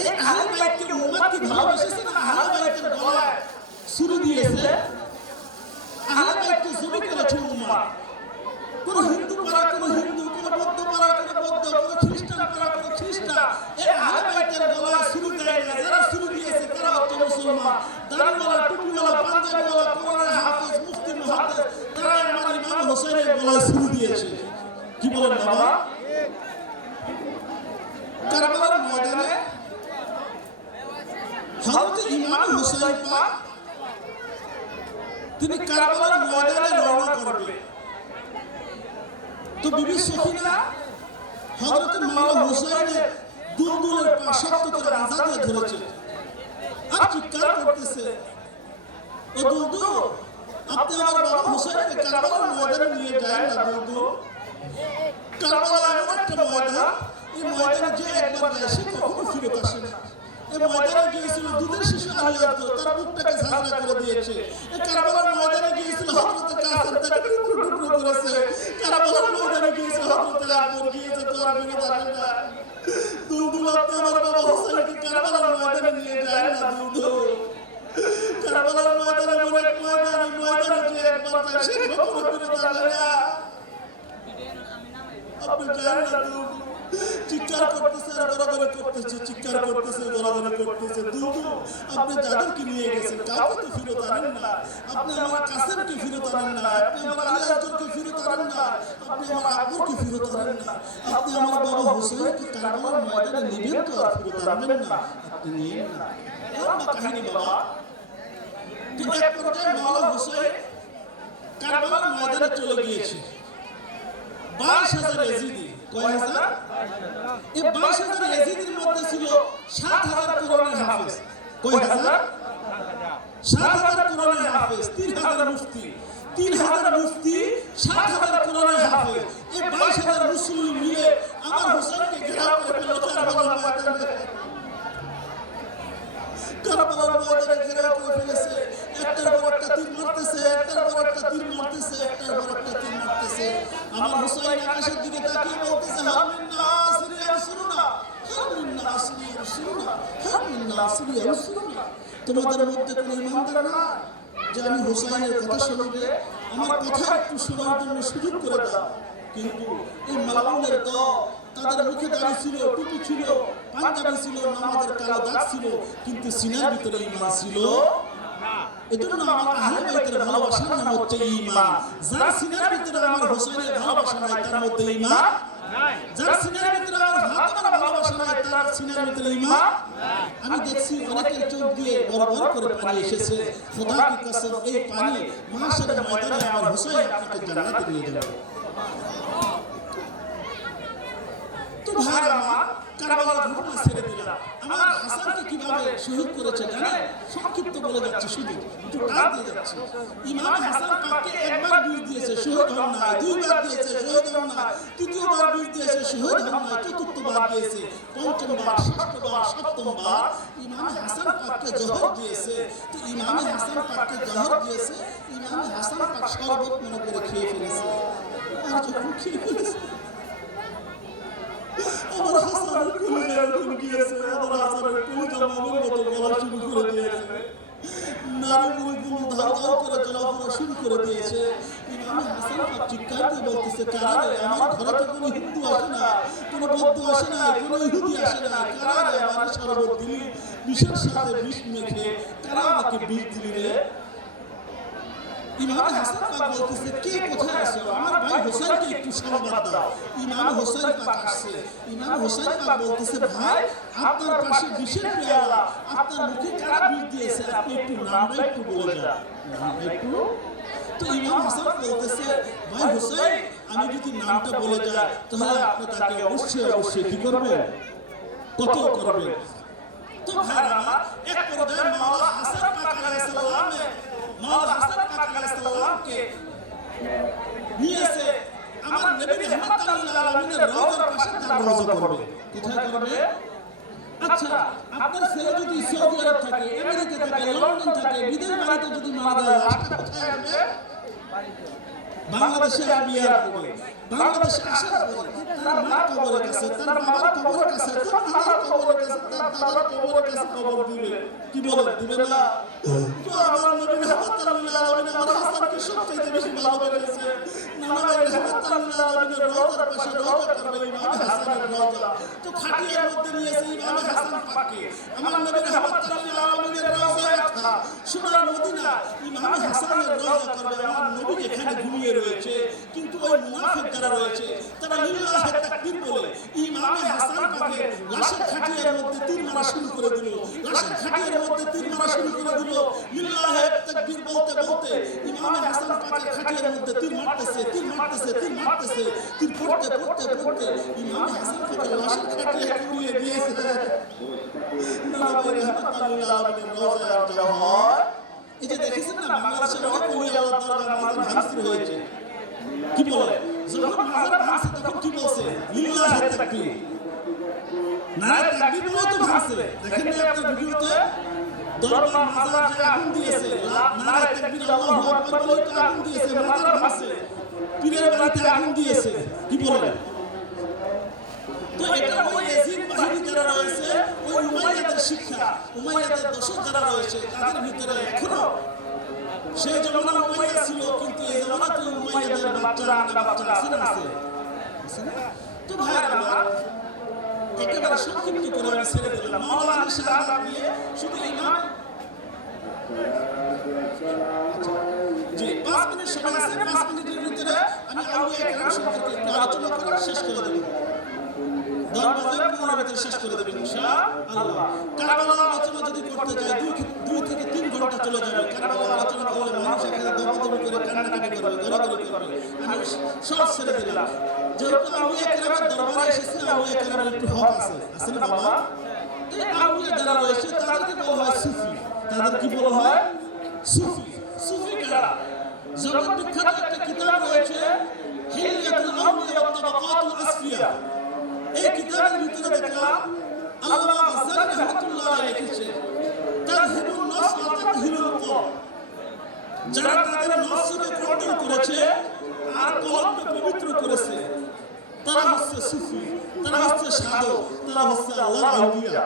এই আহলে বাইতকে উম্মত কি ভালোবেসেছে না আহলে বাইতের গলায় ছুরি দিয়েছে? আহলে বাইতকে জুলুম করেছে উম্মত। কোন হিন্দু পাড়া কোন হিন্দু, কোন বৌদ্ধ পাড়া কোন বৌদ্ধ, কোন খ্রিস্টান পাড়া কোন খ্রিস্টান এই আহলে বাইতের গলায় ছুরি দেয় না। যারা ছুরি দিয়েছে তারা হচ্ছে মুসলমান। দাড়িওয়ালা, টুপিওয়ালা, পাঞ্জাবিওয়ালা, কোরআনের হাফেজ, মুফতি, মুহাদ্দিস, তারা আমার ইমাম হোসেনের গলায় ছুরি দিয়েছে। কি বলেন বাবা? কারবালার ময়দানে হযরত ইমাম হোসেন পাক তিনি কারবালার ময়দানে রওনা করবে। তো বিবি সফিনা হযরত মাওলানা হোসেনের দুলদুলের পা শক্ত করে আঁচড় দিয়ে ধরেছে আর চিৎকার করতেছে, ও দুলদুল, আপনি আমার বাবা হোসেনকে কারবালার ময়দানে নিয়ে যান না দুলদুল। কারবালা এমন একটা ময়দান, এই ময়দানে যে একবার যায় সে কখনো ফিরত আসে না। এই ময়দানে গিয়েছিল দুধের শিশু আলিয়া, তার বুকটাকে ঝাঁঝরা করে দিয়েছে। এই কারবালার ময়দানে গিয়েছিল হযরত কাসেম, তাকে টুকরো টুকরো করেছে। কারবালার ময়দানে গিয়েছিল হযরত আবু, গিয়েছে তো আর ফিরে যাবে না। দুলদুল, আপনি আমার বাবা হোসেনকে কারবালার ময়দানে নিয়ে যান না দুলদুল। কারবালার ময়দানে এমন এক ময়দান, এই ময়দানে যে একবার যায় সে কখনো ফিরে যাবে না। আপনি যান না দুলদুল। চিৎকার করতেছে আর গড়াগড়ি করতেছে, চিৎকার করতেছে গড়াগড়ি করতেছে। দুলদুল, আপনি যাদেরকে নিয়ে গেছেন কাউকে তো ফিরত আনেন না। আপনি আমার কাসেমকে ফিরত আনেন না, আপনি আমার আলী আসগরকে ফিরত আনেন না, আপনি আমার আকবরকে ফিরত আনেন না, আপনি আমার বাবা হোসেনকে কারবালার ময়দানে নিবেন তো আর ফিরত আনবেন না, আপনি নিয়েন না। লম্বা কাহিনী বাবা। কিন্তু এক পর্যায়ে মাওলানা হোসেন কারবালার ময়দানে চলে গিয়েছে। 22,000 এজিদি, কয় হাজার? এই 22,000 এজিদির মধ্যে ছিল 7,000 কোরআনের হাফেজ। কয় হাজার? 7,000 কোরআনের হাফেজ, 3,000 মুফতি, 3,000 মুফতি, 7,000 কোরআনের হাফেজ। এই 22,000 মুসলিম মিলে আমার হোসেনকে ঘেরাও করে ফেলল কারবালার ময়দানে। কারবালার ময়দানে ঘেরাও করে ফেলেছে। একটার পর একটা তীর মারতেছে, একটার পর একটা তীর মারতেছে, একটার পর একটা তীর মারতেছে। আমার হোসেন আকাশের দিকে তাকিয়ে বলতেছে, হামিন নাসিরি আনসুরুনা, হামিন নাসিরি আনসুরুনা, হামিন নাসিরি আনসুরুনা। তোমাদের মধ্যে কোনো ইমানদার না যে আমি হোসেনের কথা শুনবে? আমার কথা একটু শোনার জন্য সুযোগ করে দাও। কিন্তু এই মালাউনের দল তাদের মুখে দাড়ি ছিল, টুপি ছিল, পাঞ্জাবি ছিল, নামাজের কালো দাগ ছিল, কিন্তু সিনার ভিতরে ঈমান ছিল না। এজন্য আমার আহলে বাইতের ভালোবাসার নাম হচ্ছে ঈমান। যার সিনার ভিতরে আমার হোসেনের ভালোবাসা নাই তার মধ্যে ঈমান নাই। যার সিনার ভিতরে আমার ফাতেমার ভালোবাসা নাই তার সিনার ভিতরে ঈমান নাই। আমি দেখছি অনেকের চোখ দিয়ে বড় বড় করে পানি এসেছে। খোদা কি কসম, এই পানি মাহশরের ময়দানে আমার হোসেন আপনাকে জান্নাতে নিয়ে যাবে। তো ভাই আমার কারবালার ঘটনা ছেড়ে দিলাম। আমার হাসানকে কিভাবে শহীদ করেছে জানেন? সংক্ষিপ্ত বলে যাচ্ছে, শুধু একটু টান দিয়ে যাচ্ছে। ইমাম হাসান পাককে একবার বিষ দিয়েছে, শহীদ হন না, দুইবার দিয়েছে, শহীদ হন না, তৃতীয়বার বিষ দিয়েছে, শহীদ হন না, চতুর্থবার দিয়েছে, পঞ্চমবার, ষষ্ঠবার, সপ্তমবার ইমাম হাসান পাককে জহর দিয়েছে। তো ইমাম হাসান পাককে জহর দিয়েছে, ইমাম হাসান পাক শরবত মনে করে খেয়ে ফেলেছে। আর যখন খেয়ে ফেলেছে আমার হাসানের কলিজা এরকম গিয়েছে, আমার হাসানের কলিজা মামের মতো বলা শুরু করে দিয়েছে, নারীগুলো ধাও ধাও করে চলাফেরা শুরু করে দিয়েছে। ইমাম হাসান পাক চিৎকার দিয়ে বলতেছে, কারা রে? আমার ঘরে তো কোনো হিন্দু আসে না, কোনো বৌদ্ধ আসে না, কোনো ইহুদি আসে না, কারা রে আমার শরবত দিলি বিষের সাথে বিষ মেখে, কারা আমাকে বিষ দিলি রে? ইমাম হাসান পাক বলতেছে, কে কোথায় আছো? আমার ভাই হোসেনকে একটু সংবাদ দাও। ইমাম হোসেন পাক আসছে। ইমাম হোসেন পাক বলতেছে, ভাই আপনার পাশে বিষের পেয়ালা, আপনার মুখে কারা বিষ দিয়েছে? আপনি একটু নামটা একটু বলে যান, নামটা একটু। তো ইমাম হাসান বলতেছে, ভাই হোসেন আমি যদি নামটা বলে যাই তাহলে আপনি তাকে অবশ্যই অবশ্যই কি করবেন? কতল করবেন। তো ভাই আমার এক পর্যায়ে মাওলানা হাসান পাক আলাইহিস সালাম মাওলানা হাসান পাক আলাইহিস সালামকে নিয়েছে আমার নবী রাহমাতুল্লাহ লিল আলামিনের রওজার পাশে তার রওজা করবে। কোথায় করবে? আচ্ছা, আপনার ছেলে যদি সৌদি আরব থাকে, আমেরিকা থাকে, লন্ডন থাকে, বিদেশ বাড়িতে যদি মারা যায়, লাশটা কোথায় আসবে? বাংলাদেশে বিয়ার করবে। বাংলাদেশে আসার পরে তার মার কবরের কাছে, তার বাবার কবরের কাছে, তার নানার কবরের কাছে, তার দাদার কবরের কাছে কবর দিবে। কি বলে? দিবে না? তো আমার নবী রাহমাতুল্লাহ লিল আলামিন আমার হাসানকে সবচেয়ে বেশি ভালোবেসেছে। নানা ভাই রাহমাতুল্লাহ লিল আলামিনের রওজার পাশে রওজা করবে ইমাম হাসানের রওজা। তো খাটিয়ার মধ্যে নিয়েছে ইমাম হাসান পাককে। আমার নবী রাহমাতুল্লাহ লিল আলামিনের রওজায় রাখা সোনার মদিনা ইমাম হাসানের রওজা করবে। আমার নবী এখানে ঘুমিয়ে রয়েছে, কিন্তু ওই মুনাফিক যারা রয়েছে তারা লিল্লাহি তাকবীর বলে ইমাম হাসান পাকের লাশের খাটিয়ার মধ্যে তীর মারা শুরু করে দিল। লাশের খাটিয়ার মধ্যে তীর মারা শুরু করে দিল। লিল্লাহি তাকবীর বলতে বলতে ইমাম হাসান পাকের খাটিয়ার মধ্যে তীর মারতেছে, তীর মারতেছে, তীর মারতেছে, তীর পড়তে পড়তে পড়তে ইমাম হাসান পাকের লাশের খাটিয়া ঘুরিয়ে দিয়েছে। নবী রাহমাতুল্লাহ লিল আলামিনের রওজায় যাওয়া হয়। এই যে দেখেছেন না, বাংলাদেশের অনেক ওলি আল্লাহ দরবার মাজার ভাঙচুর হয়েছে। কি বলে? যখন মাজার ভাঙছে তখন কি বলছে? লিল্লাহি তাকবীর, নারায়ে তাকবীর বলে তো ভাঙছে। দেখেন না আপনার ভিডিওতে দরবার মাজার যে আগুন দিয়েছে, নারায়ে তাকবীর আল্লাহু আকবার বলে তো আগুন দিয়েছে, মাজার ভাঙছে, পীরের বাড়িতে আগুন দিয়েছে। কি বলে? তো এটা ওই ইয়াজিদ বাহিনী যারা রয়েছে, ওই উমাইয়াদের শিক্ষা, উমাইয়াদের দশক যারা রয়েছে তাদের ভিতরে এখনো সেই জমানা উমাইয়া ছিল, কিন্তু এই জমানাতে উমাইয়াদের বাচ্চা আছে না? আছে না? তো ভাই আমার একেবারে সংক্ষিপ্ত করে আমি ছেড়ে দিলাম। মাওলানা শাহাদাত নিয়ে শুধু ইমাম জি 5 মিনিট সময় আছে, 5 মিনিটের ভিতরে আমি আউলিয়া কেরাম সম্পর্কে একটু আলোচনা করে শেষ করে দেব। দরবারে পুনরাবৃত্তি শেষ করে দেবেন ইনশাআল্লাহ। কারবালার আলোচনা যদি করতে যাই 2 থেকে 3 ঘন্টা চলে যাবে। কারবালার আলোচনা করলে মানুষ এখানে দমাদমি করে কান্নাকাটি করবে, গড়াগড়ি করবে। আমি সব ছেড়ে দিলাম। যেহেতু আউলিয়া কেরামের দরবারে এসেছি, আউলিয়া কেরামের একটু হক আছে, আছে না বাবা? এই আউলিয়া যারা রয়েছে তাদেরকে বলা হয় সুফি। তাদের কি বলা হয়? সুফি। সুফি কারা? জগৎ বিখ্যাত একটা কিতাব রয়েছে হিলিয়াতুল আউলিয়া ওয়া তাবাকাতুল আসফিয়া। এই কিতাবের ভিতরে দেখলাম আল্লামা গাজ্জালী রাহমাতুল্লাহ আলাইহি লিখেছে, তাযহিবুন নফস ওয়া তাতহিরুল কলব। যারা তাদের নফসকে কন্ট্রোল করেছে আর কলবকে পবিত্র করেছে তারা হচ্ছে সুফি, তারা হচ্ছে সাধক, তারা হচ্ছে আল্লাহর আউলিয়া।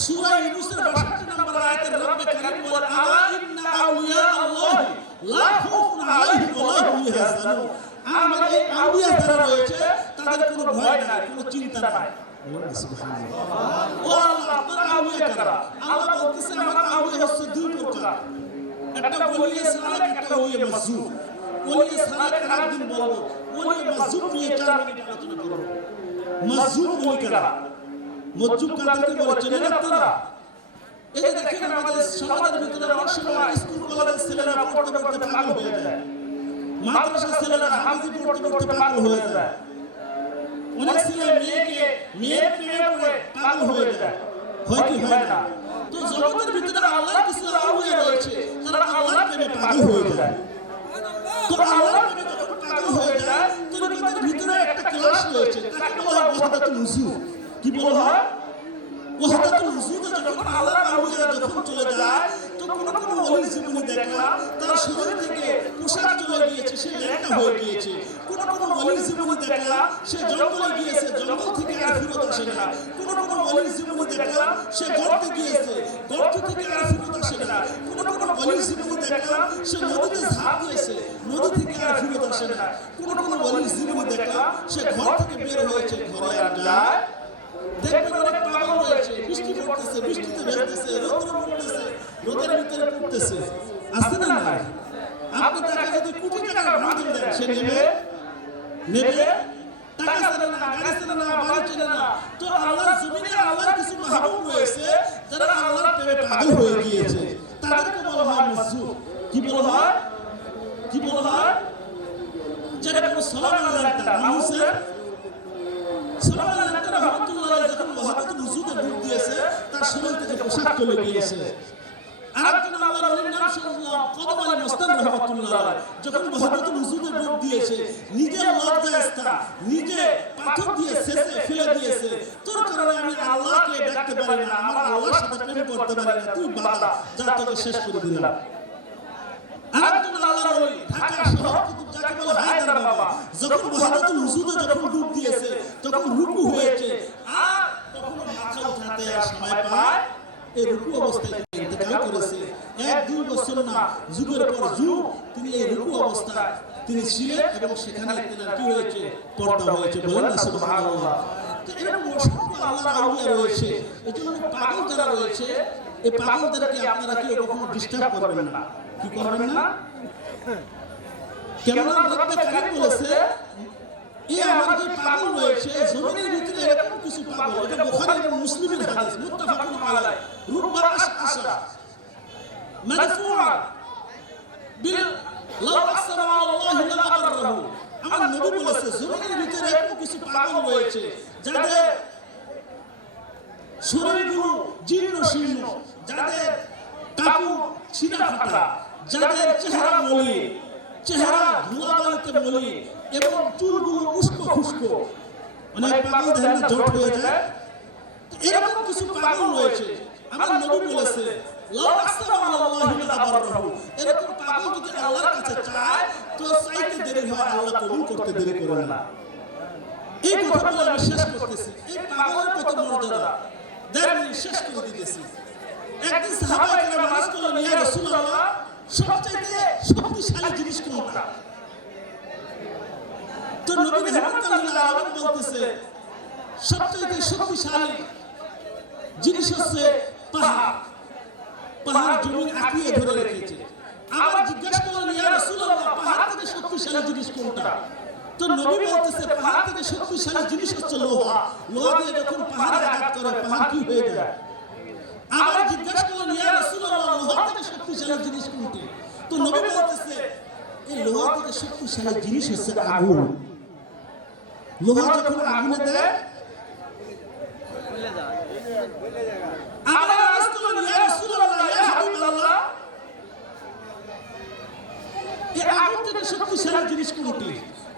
সূরা ইউনূসের 62 নম্বর আয়াতের রব্বে কারীম বলেন, আলা ইন্না আউলিয়া আল্লাহি লা খাউফুন আলাইহিম ওয়া লা হুম এই আউলিয়া যারা রয়েছে তাদের কোনো ভয় নাই, কোনো চিন্তা নাই। ও আল্লাহ, আপনার আউলিয়া কারা? আল্লাহ বলতেছে আমার আউলিয়া হচ্ছে দুই প্রকার, একটা ওলিয়ে সালেক, একটা ওলিয়ে মাজুব। ওলিয়ে সালেক আরেকদিন বলবো, ওলিয়ে মাজুব নিয়ে 4 মিনিট আলোচনা করব। মাজুব ওলি কারা? মাজুব কাদেরকে বলে চেনেন আপনারা? এই যে দেখেন আমাদের সমাজের ভিতরে অনেক সময় স্কুল কলেজের ছেলেরা পড়তে পড়তে পাগল হয়ে যায়, মাদ্রাসার ছেলেরা হাফেজি পড়তে পড়তে পাগল হয়ে যায়, অনেক ছেলে মেয়ের প্রেমে পড়ে পাগল হয়ে যায়, হয় কি হয় না? তো জগতের ভিতরে আল্লাহর কিছু আউলিয়া রয়েছে তারা আল্লাহর প্রেমে পাগল হয়ে যায়। তো আল্লাহর প্রেমে যখন পাগল হয়ে যায় তরিকতের ভিতরে একটা ক্লাস রয়েছে, তাকে বলা হয় ওয়াহদাতুল উজুদ। কি বলা হয়? ওয়াহদাতুল উজুদে যখন আল্লাহর আউলিয়া যখন চলে যায় তো কোন ওলির জীবনে দেখলাম তার শরীর থেকে পোশাক চলে গিয়েছে, সে ল্যাংটা হয়ে গিয়েছে। কোন ওলির জীবনে দেখলাম সে জঙ্গলে গিয়েছে, জঙ্গল থেকে আর ফিরত আসে না। কোন ওলির জীবনে দেখলাম সে গর্তে গিয়েছে, গর্ত থেকে আর ফিরত আসে না। কোন ওলির জীবনে দেখলাম সে নদীতে ঝাঁপ দিয়েছে, নদী থেকে আর ফিরত আসে না। কোন ওলির জীবনে দেখলাম সে ঘর থেকে বের হয়েছে, ঘরে আর যায়। দেখবেন অনেক পাগল রয়েছে, বৃষ্টি পড়তেছে, বৃষ্টিতে ভেজতেছে, রোদ পড়তেছে, রোদের ভিতরে পড়তেছে, আসছে না না? আপনি তাকে যদি কোটি টাকা ভাঙন দেন সে নেবে? টাকা ছাড়ে না, গাড়ি ছাড়ে না, বাড়ি চলে না। তো আল্লাহর জমিনে আল্লাহর কিছু মাহবুব রয়েছে যারা আল্লাহর প্রেমে পাগল হয়ে গিয়েছে, তাদেরকে বলা হয় মাজুব। কি বলা হয়? কি বলা হয়? যেরকম সালামান আলাইহি মানুষের সালামান আলাইহি রাহমাতুল্লাহ যখন ওয়াহদাতুল উজুদে ডুব দিয়েছে তার শরীর থেকে পোশাক চলে গিয়েছে। আরেকজন আল্লাহর ওলির নাম শুনলাম কদম আলী মস্তান রাহমাতুল্লাহ যখন ওয়াহদাতুল উজুদে ডুব দিয়েছে নিজের লজ্জাস্থান নিজে পাথর দিয়ে শেষে ফেলে দিয়েছে, তোর কারণে আমি আল্লাহকে ডাকতে পারি না, আমার আল্লাহর সাথে প্রেম করতে পারি না, তুই বাধা, যা তোকে শেষ করে দিলাম। আরেকজন আল্লাহর ওলি ঢাকা শহর কুতুব যাকে বলে হায়দার বাবা যখন ওয়াহদাতুল উজুদে যখন ডুব দিয়েছে তখন রুকু হয়েছে আর কখনো মাথা উঠাতে আর সময় পায়, এই রুকু অবস্থায় তিনি ইন্তেকাল করেছে। 1-2 বছর না, যুগের পর যুগ তিনি এই রুকু অবস্থায় তিনি ছিলেন এবং সেখানে তিনি কি হয়েছে? পর্দা হয়েছে। বলেন না সুবহানাল্লাহ। তো এরকম অসংখ্য আল্লাহর আউলিয়া রয়েছে। এজন্য পাগল যারা রয়েছে এই পাগলদেরকে আপনারা কি কখনো ডিস্টার্ব করবেন না। কি করবেন না? কেননা রব্বে কারীম বলেছে এই আমার যে পাগল রয়েছে জমিনের ভিতরে এরকম কিছু পাগল, এটা বুখারী এবং মুসলিমের হাদিস মুত্তাফাকুন আলাইহি, রুব্বা আশআশা মারফুআ বিল লাউ আকসারা আল্লাহি লা আবরাহু। আমার নবী বলেছে জমিনের ভিতরে এরকম কিছু পাগল রয়েছে যাদের শরীরগুলো জীর্ণ শীর্ণ, যাদের কাপড় ছিঁড়া ফাটা, যাদের চেহারা মলিন, চেহারা ধুলাবালিতে মলিন এবং চুলগুলো উস্কো খুস্কো, অনেক পাগল দেখেন না জট হয়ে যায়, এরকম কিছু পাগল রয়েছে। আমার নবী বলেছে লাউ আকসারা আল্লাহি লা আবরাহু, এরকম পাগল যদি আল্লাহর কাছে চায় তো চাইতে দেরি হয়, আল্লাহ কবুল করতে দেরি করে না। এই কথা বলে আমি শেষ করতেছি। এই পাগলের কত মর্যাদা দেড় শেষ করে দিতেছি। একদিন সাহাবায়ে কেরাম আরজ করলেন, ইয়া রাসূলুল্লাহ, সবচেয়ে শক্তিশালী জিনিস কোনটা? তো নবী রাহমাতুল্লাহ আলাইহি বলতেছে সবচেয়ে শক্তিশালী জিনিস হচ্ছে পাহাড়। পাহাড় জমিন আঁকিয়ে ধরে রেখেছে। আবার জিজ্ঞাসা করলেন, ইয়া রাসূলুল্লাহ, পাহাড় থেকে শক্তিশালী জিনিস কোনটা? তো নবী বলতেছে পাহাড় থেকে শক্তিশালী জিনিস হচ্ছে লোহা। লোহা দিয়ে যখন পাহাড়ে আঘাত করে পাহাড় কি হয়ে যায়? আবার জিজ্ঞাসা করলেন, ইয়া রাসূলুল্লাহ, লোহা থেকে শক্তিশালী জিনিস কোনটি? তো নবী বলতেছে এই লোহা থেকে শক্তিশালী জিনিস হচ্ছে আগুন। লোহা যখন আগুনে দেয় আবার আরজ করলেন, ইয়া রাসূলুল্লাহ, ইয়া হাবিবাল্লাহ, এই আগুন থেকে শক্তিশালী জিনিস কোনটি?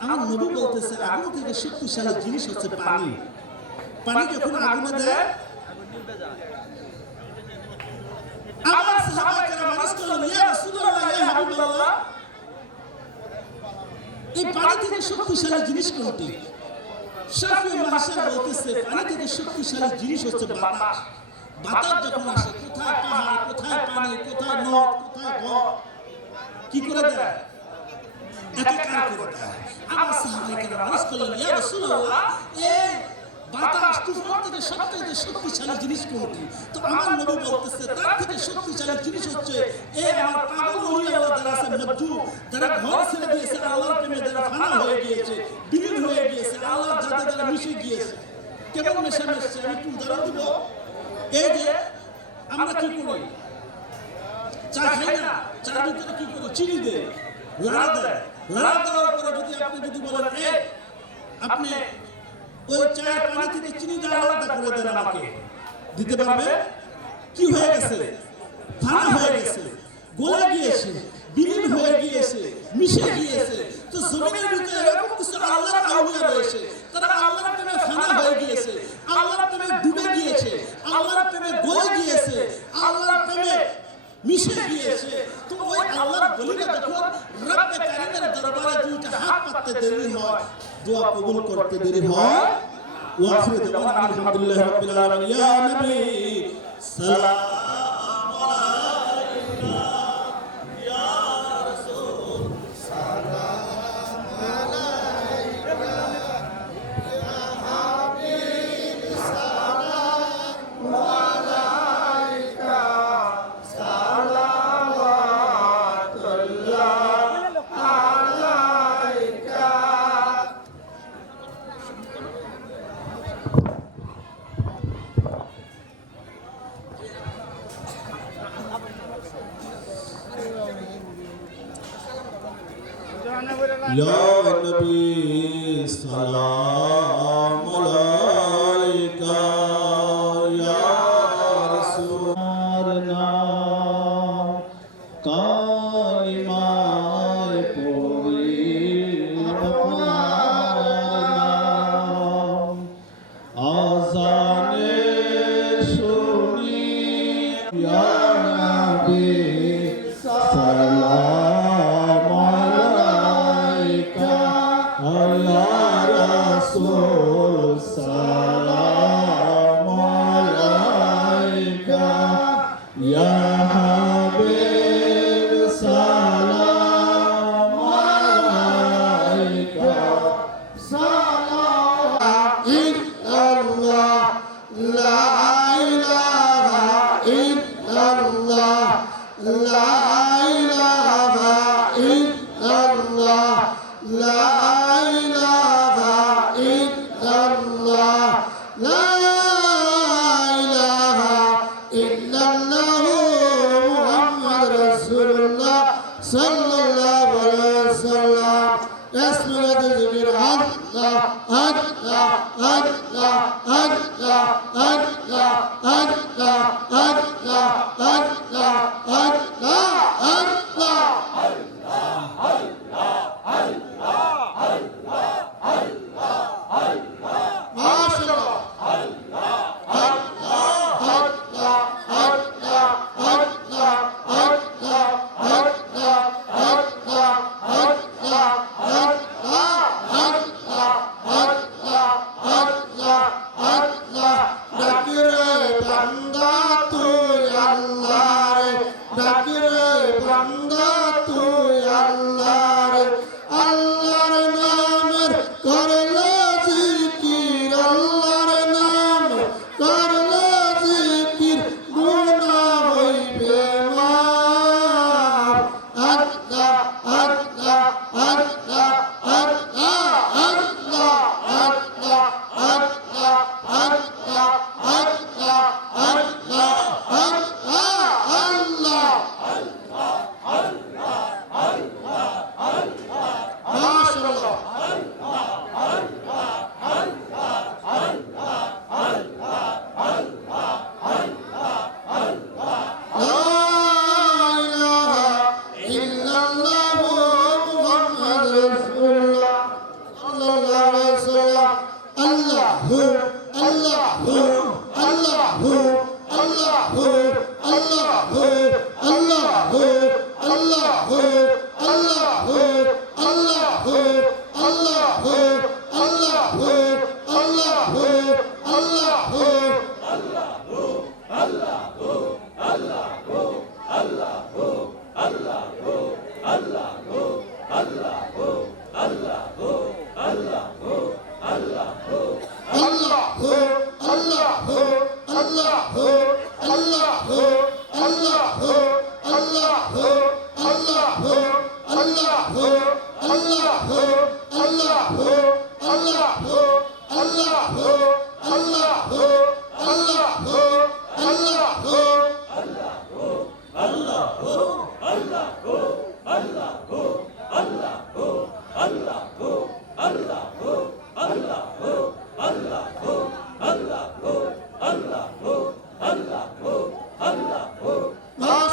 আমার নবী বলতেছে আগুন থেকে শক্তিশালী জিনিস হচ্ছে পানি। পানি যখন আগুনে দেয় আবার সাহাবায়ে কেরাম আরজ করলেন, ইয়া রাসূলুল্লাহ, ইয়া হাবিবাল্লাহ, এই পানি থেকে শক্তিশালী জিনিস কোনটি? শাফিঈ মাহশার বলতেছে পানি থেকে শক্তিশালী জিনিস হচ্ছে বাতাস। বাতাস যখন আসে কোথায় পাহাড়, কোথায় পানি, কোথায় নদ, কোথায় ঘর, কি করে দেয়? একাকার করে দেয়। আবার সাহাবায়ে কেরাম আরজ করলেন, ইয়া রাসূলুল্লাহ, এই বাতাস তুফান থেকে সবচেয়ে শক্তিশালী জিনিস কোনটি? তো আমার নবী বলতেছে তার থেকে শক্তিশালী জিনিস হচ্ছে এই আমার পাগল ওলি আল্লাহ যারা আছে মজ্জু, যারা ঘর ছেড়ে দিয়েছে আল্লাহর প্রেমে, যারা ফানা হয়ে গিয়েছে, বিলীন হয়ে গিয়েছে, আল্লাহর যাতে যারা মিশে গিয়েছে। কেমন মেশে মেশছে আমি একটু উদাহরণ দিব। এই যে আমরা কি করি, চা খাই না, চার ভিতরে কি করি, চিনি দেয়, লাড়া দেয়, লাড়া দেওয়ার পরে আপনি যদি বলেন আপনি ওই চায়ের পানি থেকে চিনিটা আলাদা করে দেন আমাকে, দিতে পারবে? কি হয়ে গেছে? ফানা হয়ে গেছে, গলে গিয়েছে, বিলীন হয়ে গিয়েছে, মিশে গিয়েছে। তো জমিনের ভিতরে এরকম কিছু আল্লাহর আউলিয়া রয়েছে, তারা আল্লাহর প্রেমে ফানা হয়ে গিয়েছে, আল্লাহর প্রেমে ডুবে গিয়েছে, আল্লাহর প্রেমে গলে গিয়েছে, আল্লাহর প্রেমে মিশে গিয়েছে। তো ওই আল্লাহর বলিরা যখন রব্বে কারীমের দরবারে দুইটা হাত পাততে দেরি হয়, দোয়া কবুল করতে দেরি হয়। ওয়া আখিরু দাওয়ানা আলহামদুলিল্লাহি রাব্বিল আলামিন। ইয়া নবী সালাম আলাইকা, ইয়া রাসূল সালাম আলাইকা, ইয়া হাবিব সালাম আলাইকা, সালাওয়াতুল্লাহ আলাইকা। Ya Nabi salam alaika, ya Rasul naam kalimay puri apnar naam azane shuni, ya Nabi salam Rasul salam alaika, ya habib salam alaika, salam illallah, la ilaha illallah, la ilaha illallah, la sallallahu alaihi wasallam. Asmaul zikr Allah Allah Allah Allah Allah Allah Allah Allah Dakir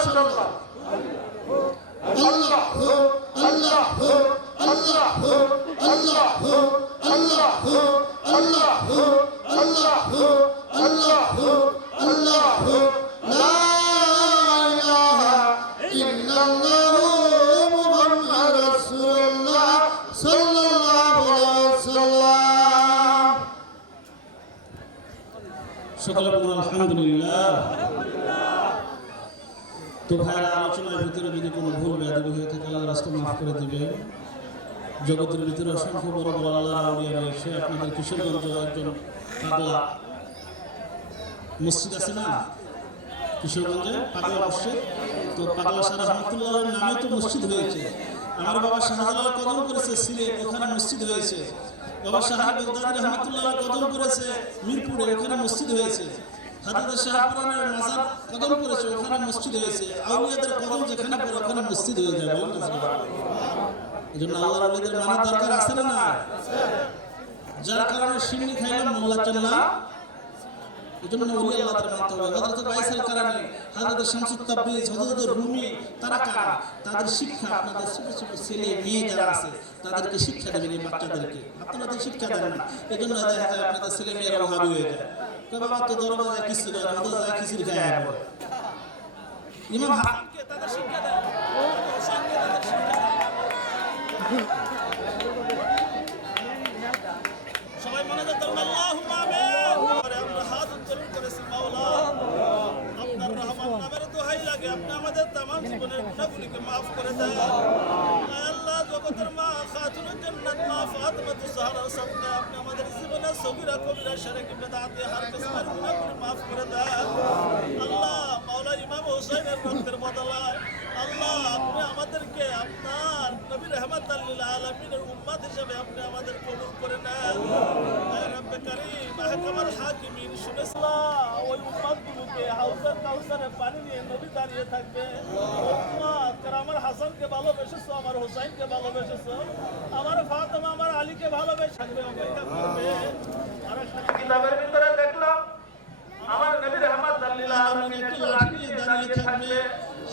মাশাআল্লাহ আল্লাহ আল্লাহ আল্লাহ আল্লাহ আল্লাহ আল্লাহ আল্লাহ আল্লাহ আল্লাহ লা ইলাহা ইল্লাল্লাহ মুহাম্মাদুর রাসূলুল্লাহ সাল্লাল্লাহু আলাইহি ওয়াসাল্লাম। সকলে বলুন আলহামদুলিল্লাহ। তো ভাইরা, আলোচনার ভিতরে যদি কোনো ভুল বেয়াদবি হয়ে থাকে আল্লাহ রাস্তা মাফ করে দিবে। জগতের ভিতরে অসংখ্য বড় বড় আল্লাহ আউলিয়া রয়েছে। আপনাদের কিশোরগঞ্জ একজন পাগলা মসজিদ আছে না, কিশোরগঞ্জে পাগলা মসজিদ। তো পাগলা শাহ রহমাতুল্লাহর নামে তো মসজিদ হয়েছে। আমার বাবা শাহজালাল কদম করেছে সিলেট, ওখানে মসজিদ হয়েছে। বাবা শাহ বাগদাদী রহমাতুল্লাহ কদম করেছে মিরপুরে, ওখানে মসজিদ হয়েছে। হাজরত শাহপুরানের মাজার কদম করেছে, ওখানে মসজিদ হয়েছে। আউলিয়াদের কদম যেখানে পড়ে ওখানে মসজিদ হয়ে যায়। এজন্য আল্লাহর ওলিদের মানার দরকার আছে না? যার কারণে সিন্নি খাইলাম মোল্লা চাল্লা, এজন্য ওলি আল্লাহদের মানতে হবে। হযরত বাইসাল কারানী, হযরত শামসুত তাবরিজ, হযরত রুমি, তারা কারা? তাদের শিক্ষা আপনাদের ছোট ছোট ছেলে মেয়ে যারা আছে তাদেরকে শিক্ষা দেবেন। এই বাচ্চাদেরকে আপনারা তো শিক্ষা দেন না, এজন্য দেখা যায় আপনাদের ছেলে মেয়েরা ওহাবি হয়ে যায়। বাবা তো দরবারে কিছু দেয় না, ওদের যায় খিচুড়ি খায় আসবে। ইমাম হাসানকে তাদের শিক্ষা দেন, হোসেনকে তাদের শিক্ষা দেন। সবাই মনে করতেন আল্লাহুম্মা আমিন। আমরা হাত উত্তোলন করেছি, মাওলা আপনার রহমান নামের দোহাই লাগে, আপনি আমাদের तमाम জীবনের গুনাহগুলোকে maaf করে দেন। আল্লাহ জগতের মা খাতুনুল জান্নাত মা ফাতিমাতুজ জাহরার সামনে আপনি আমাদের জীবনের সগীরা কবিরা শিরক বিদআতে হার কিসমের গুনাহগুলো maaf করে দেন। আল্লাহ মাওলা ইমাম হোসেনের রক্তের বদলায় আল্লাহ আপনি আমাদেরকে আপনার নবী রাহমাতাল লিল আলামিনের উম্মত হিসেবে আপনি আমাদের কবুল করে নেন। হে রব্বে কারীম আহকামুল হাকিমিন, শুনেছিলা ওই উম্মতগুলোকে হাউজের কাউসারে পানি নিয়ে নবী দাঁড়িয়ে থাকবে। উম্মত কার আমার হাসানকে ভালোবেসেছো, আমার হোসেনকে ভালোবেসেছো, আমার ফাতেমা আমার আলীকে ভালোবেসে থাকবে, অপেক্ষা করবে। আর একটা কিতাবের ভিতরে দেখলাম আমার নবী রাহমাতাল লিল আলামিন একটা লাঠি নিয়ে দাঁড়িয়ে থাকবে।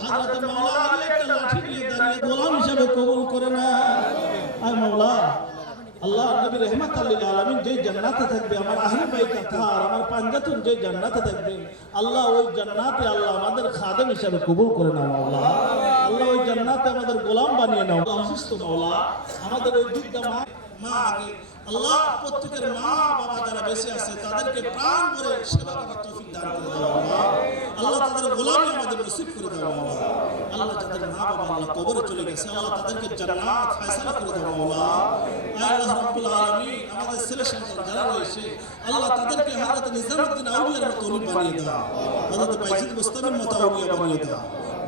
হযরত মাওলা আলী একটা লাঠি নিয়ে দাঁড়িয়ে গোলাম হিসেবে কবুল করে না। আয় মাওলা, আল্লাহ নবী রাহমাতুল লিল আলামিন যে জান্নাতে থাকবে, আমার আহলে বাইত তার আমার পাঞ্জাতুন যে জান্নাতে থাকবে, আল্লাহ ওই জান্নাতে আল্লাহ আমাদের খাদেম হিসেবে কবুল করে নাও মাওলা। আল্লাহ ওই জান্নাতে আমাদের গোলাম বানিয়ে নাও। অসুস্থ মাওলা আমাদের ওই বৃদ্ধা মা আগে আল্লাহ প্রত্যেকের মা বাবা যারা বেঁচে আছে তাদেরকে প্রাণ ভরে সেবা করার তৌফিক দান করে দাও আল্লাহ। আল্লাহ তাদের গোলামি আমাদের নসিব করে দাও আল্লাহ। আল্লাহ যাদের মা বাবা আল্লাহ কবরে চলে গেছে আল্লাহ তাদেরকে জান্নাত ফয়সালা করে দাও আল্লাহ। আল্লাহ রাব্বুল আলামিন আমাদের ছেলে সন্তান যারা রয়েছে আল্লাহ তাদেরকে হযরত নিজামউদ্দিন আউলিয়ার মতো ওলি বানিয়ে দাও, হযরত বাইজিদ মুস্তামির মতো আউলিয়া বানিয়ে দাও,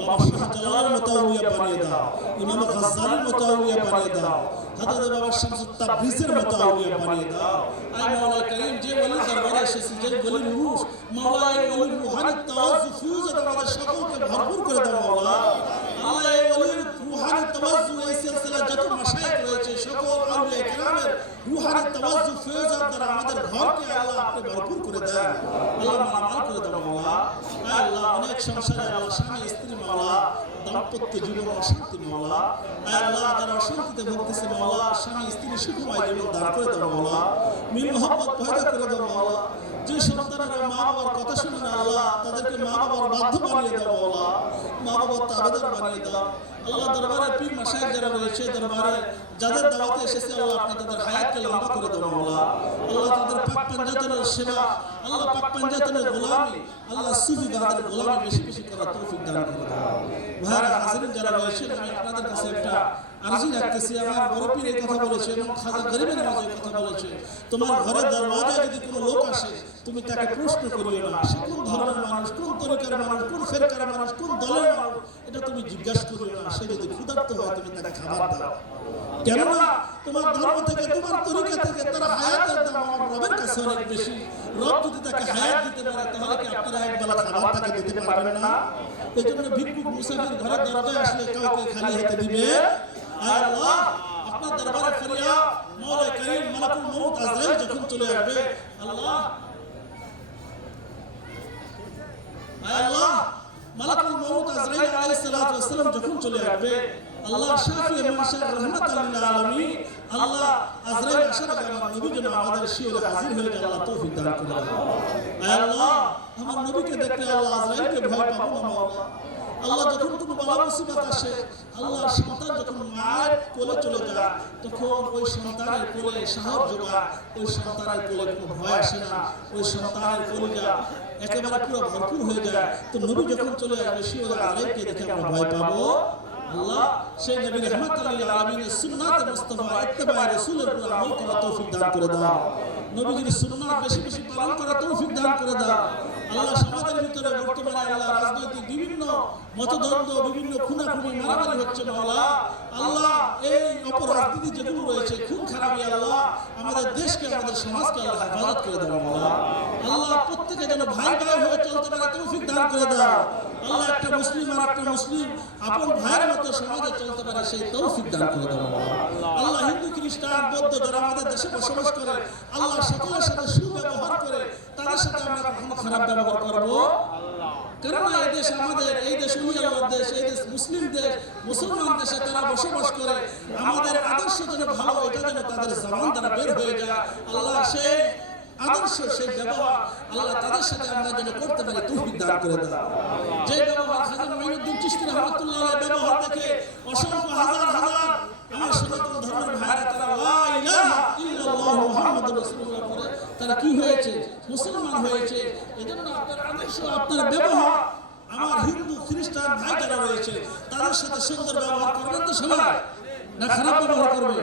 বাবা শাহ জালালের মতো আউলিয়া বানিয়ে দাও, ইমাম গাজ্জালির মতো আউলিয়া বানিয়ে দাও, হযরত বাবা শামসুত তাবরিজের মতো আউলিয়া বানিয়ে দাও। আয় মাওলা কারীম যে ওলি দরবারে এসেছে যে ওলির রূহ মাওলা এই ওলির রূহানি তাওয়াজ্জু ফিউজাত আমাদের সকলকে ভরপুর করে দাও মাওলা। আল্লাহ এই ওলির রূহানি তাওয়াজ্জু এই সিলসিলা যত মাশায়েখ রয়েছে সকল আউলিয়া কিরামের রূহানি তাওয়াজ্জু ফিউজাত দ্বারা আমাদের ঘরকে আল্লাহ আপনি ভরপুর করে দেন, আল্লাহ মালামাল করে দাও মাওলা। আয় আল্লাহ অনেক সংসারে আল্লাহ স্বামী স্ত্রী মাওলা দাম্পত্য জীবন অশান্তি মাওলা। আয় আল্লাহ যারা অশান্তিতে ভুগতেছে মাওলা স্বামী স্ত্রী সুখময় জীবন দান করে দাও মাওলা। মিল মোহাম্মত পয়দা করে দাও মাওলা। যে সন্তানেরা মা বাবার কথা শুনে না আল্লাহ তাদেরকে মা বাবার বাধ্য বানিয়ে দাও মাওলা। মা বাবার তাবেদার বানিয়ে দাও আল্লাহ। দরবারে পীর মাশায়েখ যারা রয়েছে দরবারে যাদের দাওয়াতে এসেছে আল্লাহ আপনি তাদের হায়াতকে লম্বা করে দাও মাওলা। আল্লাহ তাদের পাক পাঞ্জাতনের সেবা আল্লাহ পাক পাঞ্জাতনের গোলামি আল্লাহ সুফি বাহাদের গোলামি বেশি বেশি করার তৌফিক দান করে দাও। ভাইরা হাজিরিন যারা রয়েছে আমি আপনাদের কাছে একটা আরজি রাখতেছি। আমার বড় পীর এই কথা বলেছে এবং খাজা গরিবের নামাজ এই কথা বলেছে, তোমার ঘরের দরওয়াজায় যদি কোনো লোক আসে তুমি তাকে প্রশ্ন করিও না সে কোন ধরনের মানুষ, কোন তরিকার মানুষ, কোন ফেরকার মানুষ, কোন দলের মানুষ, এটা তুমি জিজ্ঞাসা করিও না। সে যদি ক্ষুধার্ত হয় তুমি তাকে খাবার দাও, কেননা তোমার ধর্ম থেকে তোমার তরিকা থেকে তার হায়াতের দাম আমার রবের কাছে অনেক বেশি। রব যদি তাকে হায়াত দিতে পারে তাহলে কি আপনারা একবেলা খাবার তাকে দিতে পারবেন না? এই জন্য ভিক্ষুক মুসাফির ঘরের দরজায় আসলে কাউকে খালি হাতে দিবে। আয় আল্লাহ আপনার দরবারে ফরিয়াদ মাওলা কারীম মালাকুল মউত আজরাইল যখন চলে আসবে আল্লাহ, আয় আল্লাহ মালাকুল মউত আজরাইল আলাইহিস সালাতু ওয়াস সালাম যখন চলে আসবে, আল্লাহ শাফি মাশার রাহমাতাল লিল আলামিন, আল্লাহ আজরাইল আসার আগে আমার নবী যেন আমাদের শিওরে হাজির হয়ে যায়, আল্লাহ তৌফিক দান করে দেন। আয় আল্লাহ, আমার নবীকে দেখলে আল্লাহ আজরাইলকে ভয় পাবো না মাওলা। আল্লাহ যখন কোনো বালা মুসিবত আসে, আল্লাহ সন্তান যখন মায়ের কোলে চলে যায়, তখন ওই সন্তানের কোলে সাহস জোগায়, ওই সন্তানের কোলে কোনো ভয় আসে না, ওই সন্তানের কলিজা একেবারে পুরো ভরপুর হয়ে যায়। তো নবী যখন চলে আসবে, শিওরে আজরাইলকে দেখে আমরা ভয় পাবো। আল্লাহ সেই নবী রাহমাতুল লিল আলামিনের সুন্নাতে মুস্তাফা ইত্তেবায়ে রাসূলের উপর আমল করার তৌফিক দান করে দাও। নবীজির সুন্নাত বেশি বেশি পালন করার তৌফিক দান করে দাও। আল্লাহ সমাজের ভিতরে বর্তমানে আল্লাহ রাজনৈতিক বিভিন্ন মতদ্বন্দ্ব, বিভিন্ন খুনাখুনি মারামারি হচ্ছে মাওলা। আল্লাহ এই অপরাজনীতি যেগুলো রয়েছে, খুন খারাপি, আল্লাহ আমাদের দেশকে, আমাদের সমাজকে আল্লাহ হেফাজত করে দাও মাওলা। আল্লাহ প্রত্যেকে যেন ভাই ভাই হয়ে চলতে পারে তৌফিক দান করে দাও। আল্লাহ একটা মুসলিম আর একটা মুসলিম আপন ভাইয়ের মতো সমাজে চলতে পারে সেই তৌফিক দান করে দাও আল্লাহ। হিন্দু খ্রিস্টান বৌদ্ধ যারা আমাদের দেশে বসবাস করে, আল্লাহ সকলের সাথে সুব্যবহার করে, তাদের সাথে আমরা কখনো খারাপ ব্যবহার করবো? কেননা এই দেশ আমাদের, এই দেশ উলিয়ার দেশ, এই দেশ মুসলিম দেশ, মুসলমান দেশে তারা বসবাস করে। আমাদের আদর্শ যেন ভালো, এটা যেন তাদের জবান দ্বারা বের হয়ে যায়। আল্লাহ সেই আদর্শ, সেই ব্যবহার আল্লাহ তাদের সাথে আমরা যেন করতে পারি তৌফিক দান করে দাও। যে ব্যবহার খাজা মঈনুদ্দিন চিশতি রাহমাতুল্লাহ আলাইহি ব্যবহার দেখে অসংখ্য হাজার হাজার আমার সনাতন ধর্মের ভাইরা তারা লা ইলাহা ইল্লাল্লাহ মুহাম্মাদুর রাসূলুল্লাহ পড়ে তারা কি হয়েছে? মুসলমান হয়েছে। এজন্য আপনার আদর্শ, আপনার ব্যবহার আমার হিন্দু খ্রিস্টান ভাই যারা রয়েছে তাদের সাথে সুন্দর ব্যবহার করবেন তো সবাই, না খারাপ ব্যবহার করবে?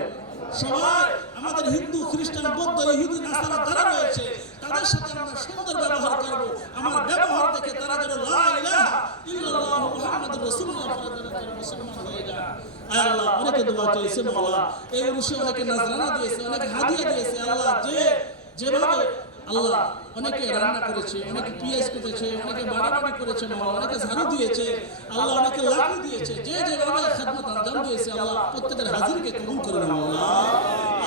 সবাই আমাদের হিন্দু খ্রিস্টান বৌদ্ধ ইহুদি নাসারা যারা রয়েছে তাদের সাথে আমরা সুন্দর ব্যবহার করব। আমার ব্যবহার দেখে তারা যেন লা ইলাহা ইল্লাল্লাহ মুহাম্মাদুর রাসূলুল্লাহ মুসলমান হয়ে যায়। আয় আল্লাহ, অনেকে দোয়া চেয়েছে মাওলা, এই অনুষ্ঠানে অনেকে নাজরানা দিয়েছে, অনেকে হাদিয়া দিয়েছে। আল্লাহ যেভাবে আল্লাহ অনেকে রান্না করেছে, অনেকে পিয়াজ কেটেছে, অনেকে বাড়াবাড়ি করেছে মাওলা, অনেকে ঝাড়ু দিয়েছে আল্লাহ, অনেকে লাঠি দিয়েছে, যে যেভাবে খেদমত আঞ্জাম দিয়েছে আল্লাহ প্রত্যেকের হাজিরকে কবুল করে নাও আল্লাহ।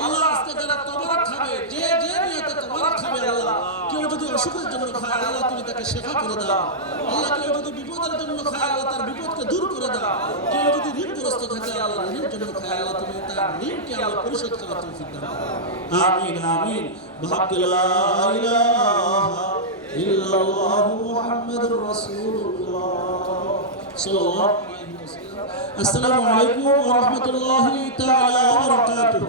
আল্লাহ আজকে যারা তবারক খাবে, যে নিয়তে তবারক খাবে আল্লাহ, কেউ যদি অসুখের জন্য খায় আল্লাহ তুমি তাকে শেফা করে দাও আল্লাহ। কেউ যদি বিপদের জন্য খায় আল্লাহ তার বিপদকে দূর করে দাও। কেউ যদি ঋণগ্রস্ত থাকে আল্লাহ ঋণের জন্য খায় আল্লাহ তুমি তার ঋণকে আল্লাহ পরিশোধ করার তৌফিক দাও। আমিন আমিন। بحق لا إله إلا الله محمد رسول الله صلى الله عليه وسلم. السلام عليكم ورحمة الله تعالى وبركاته.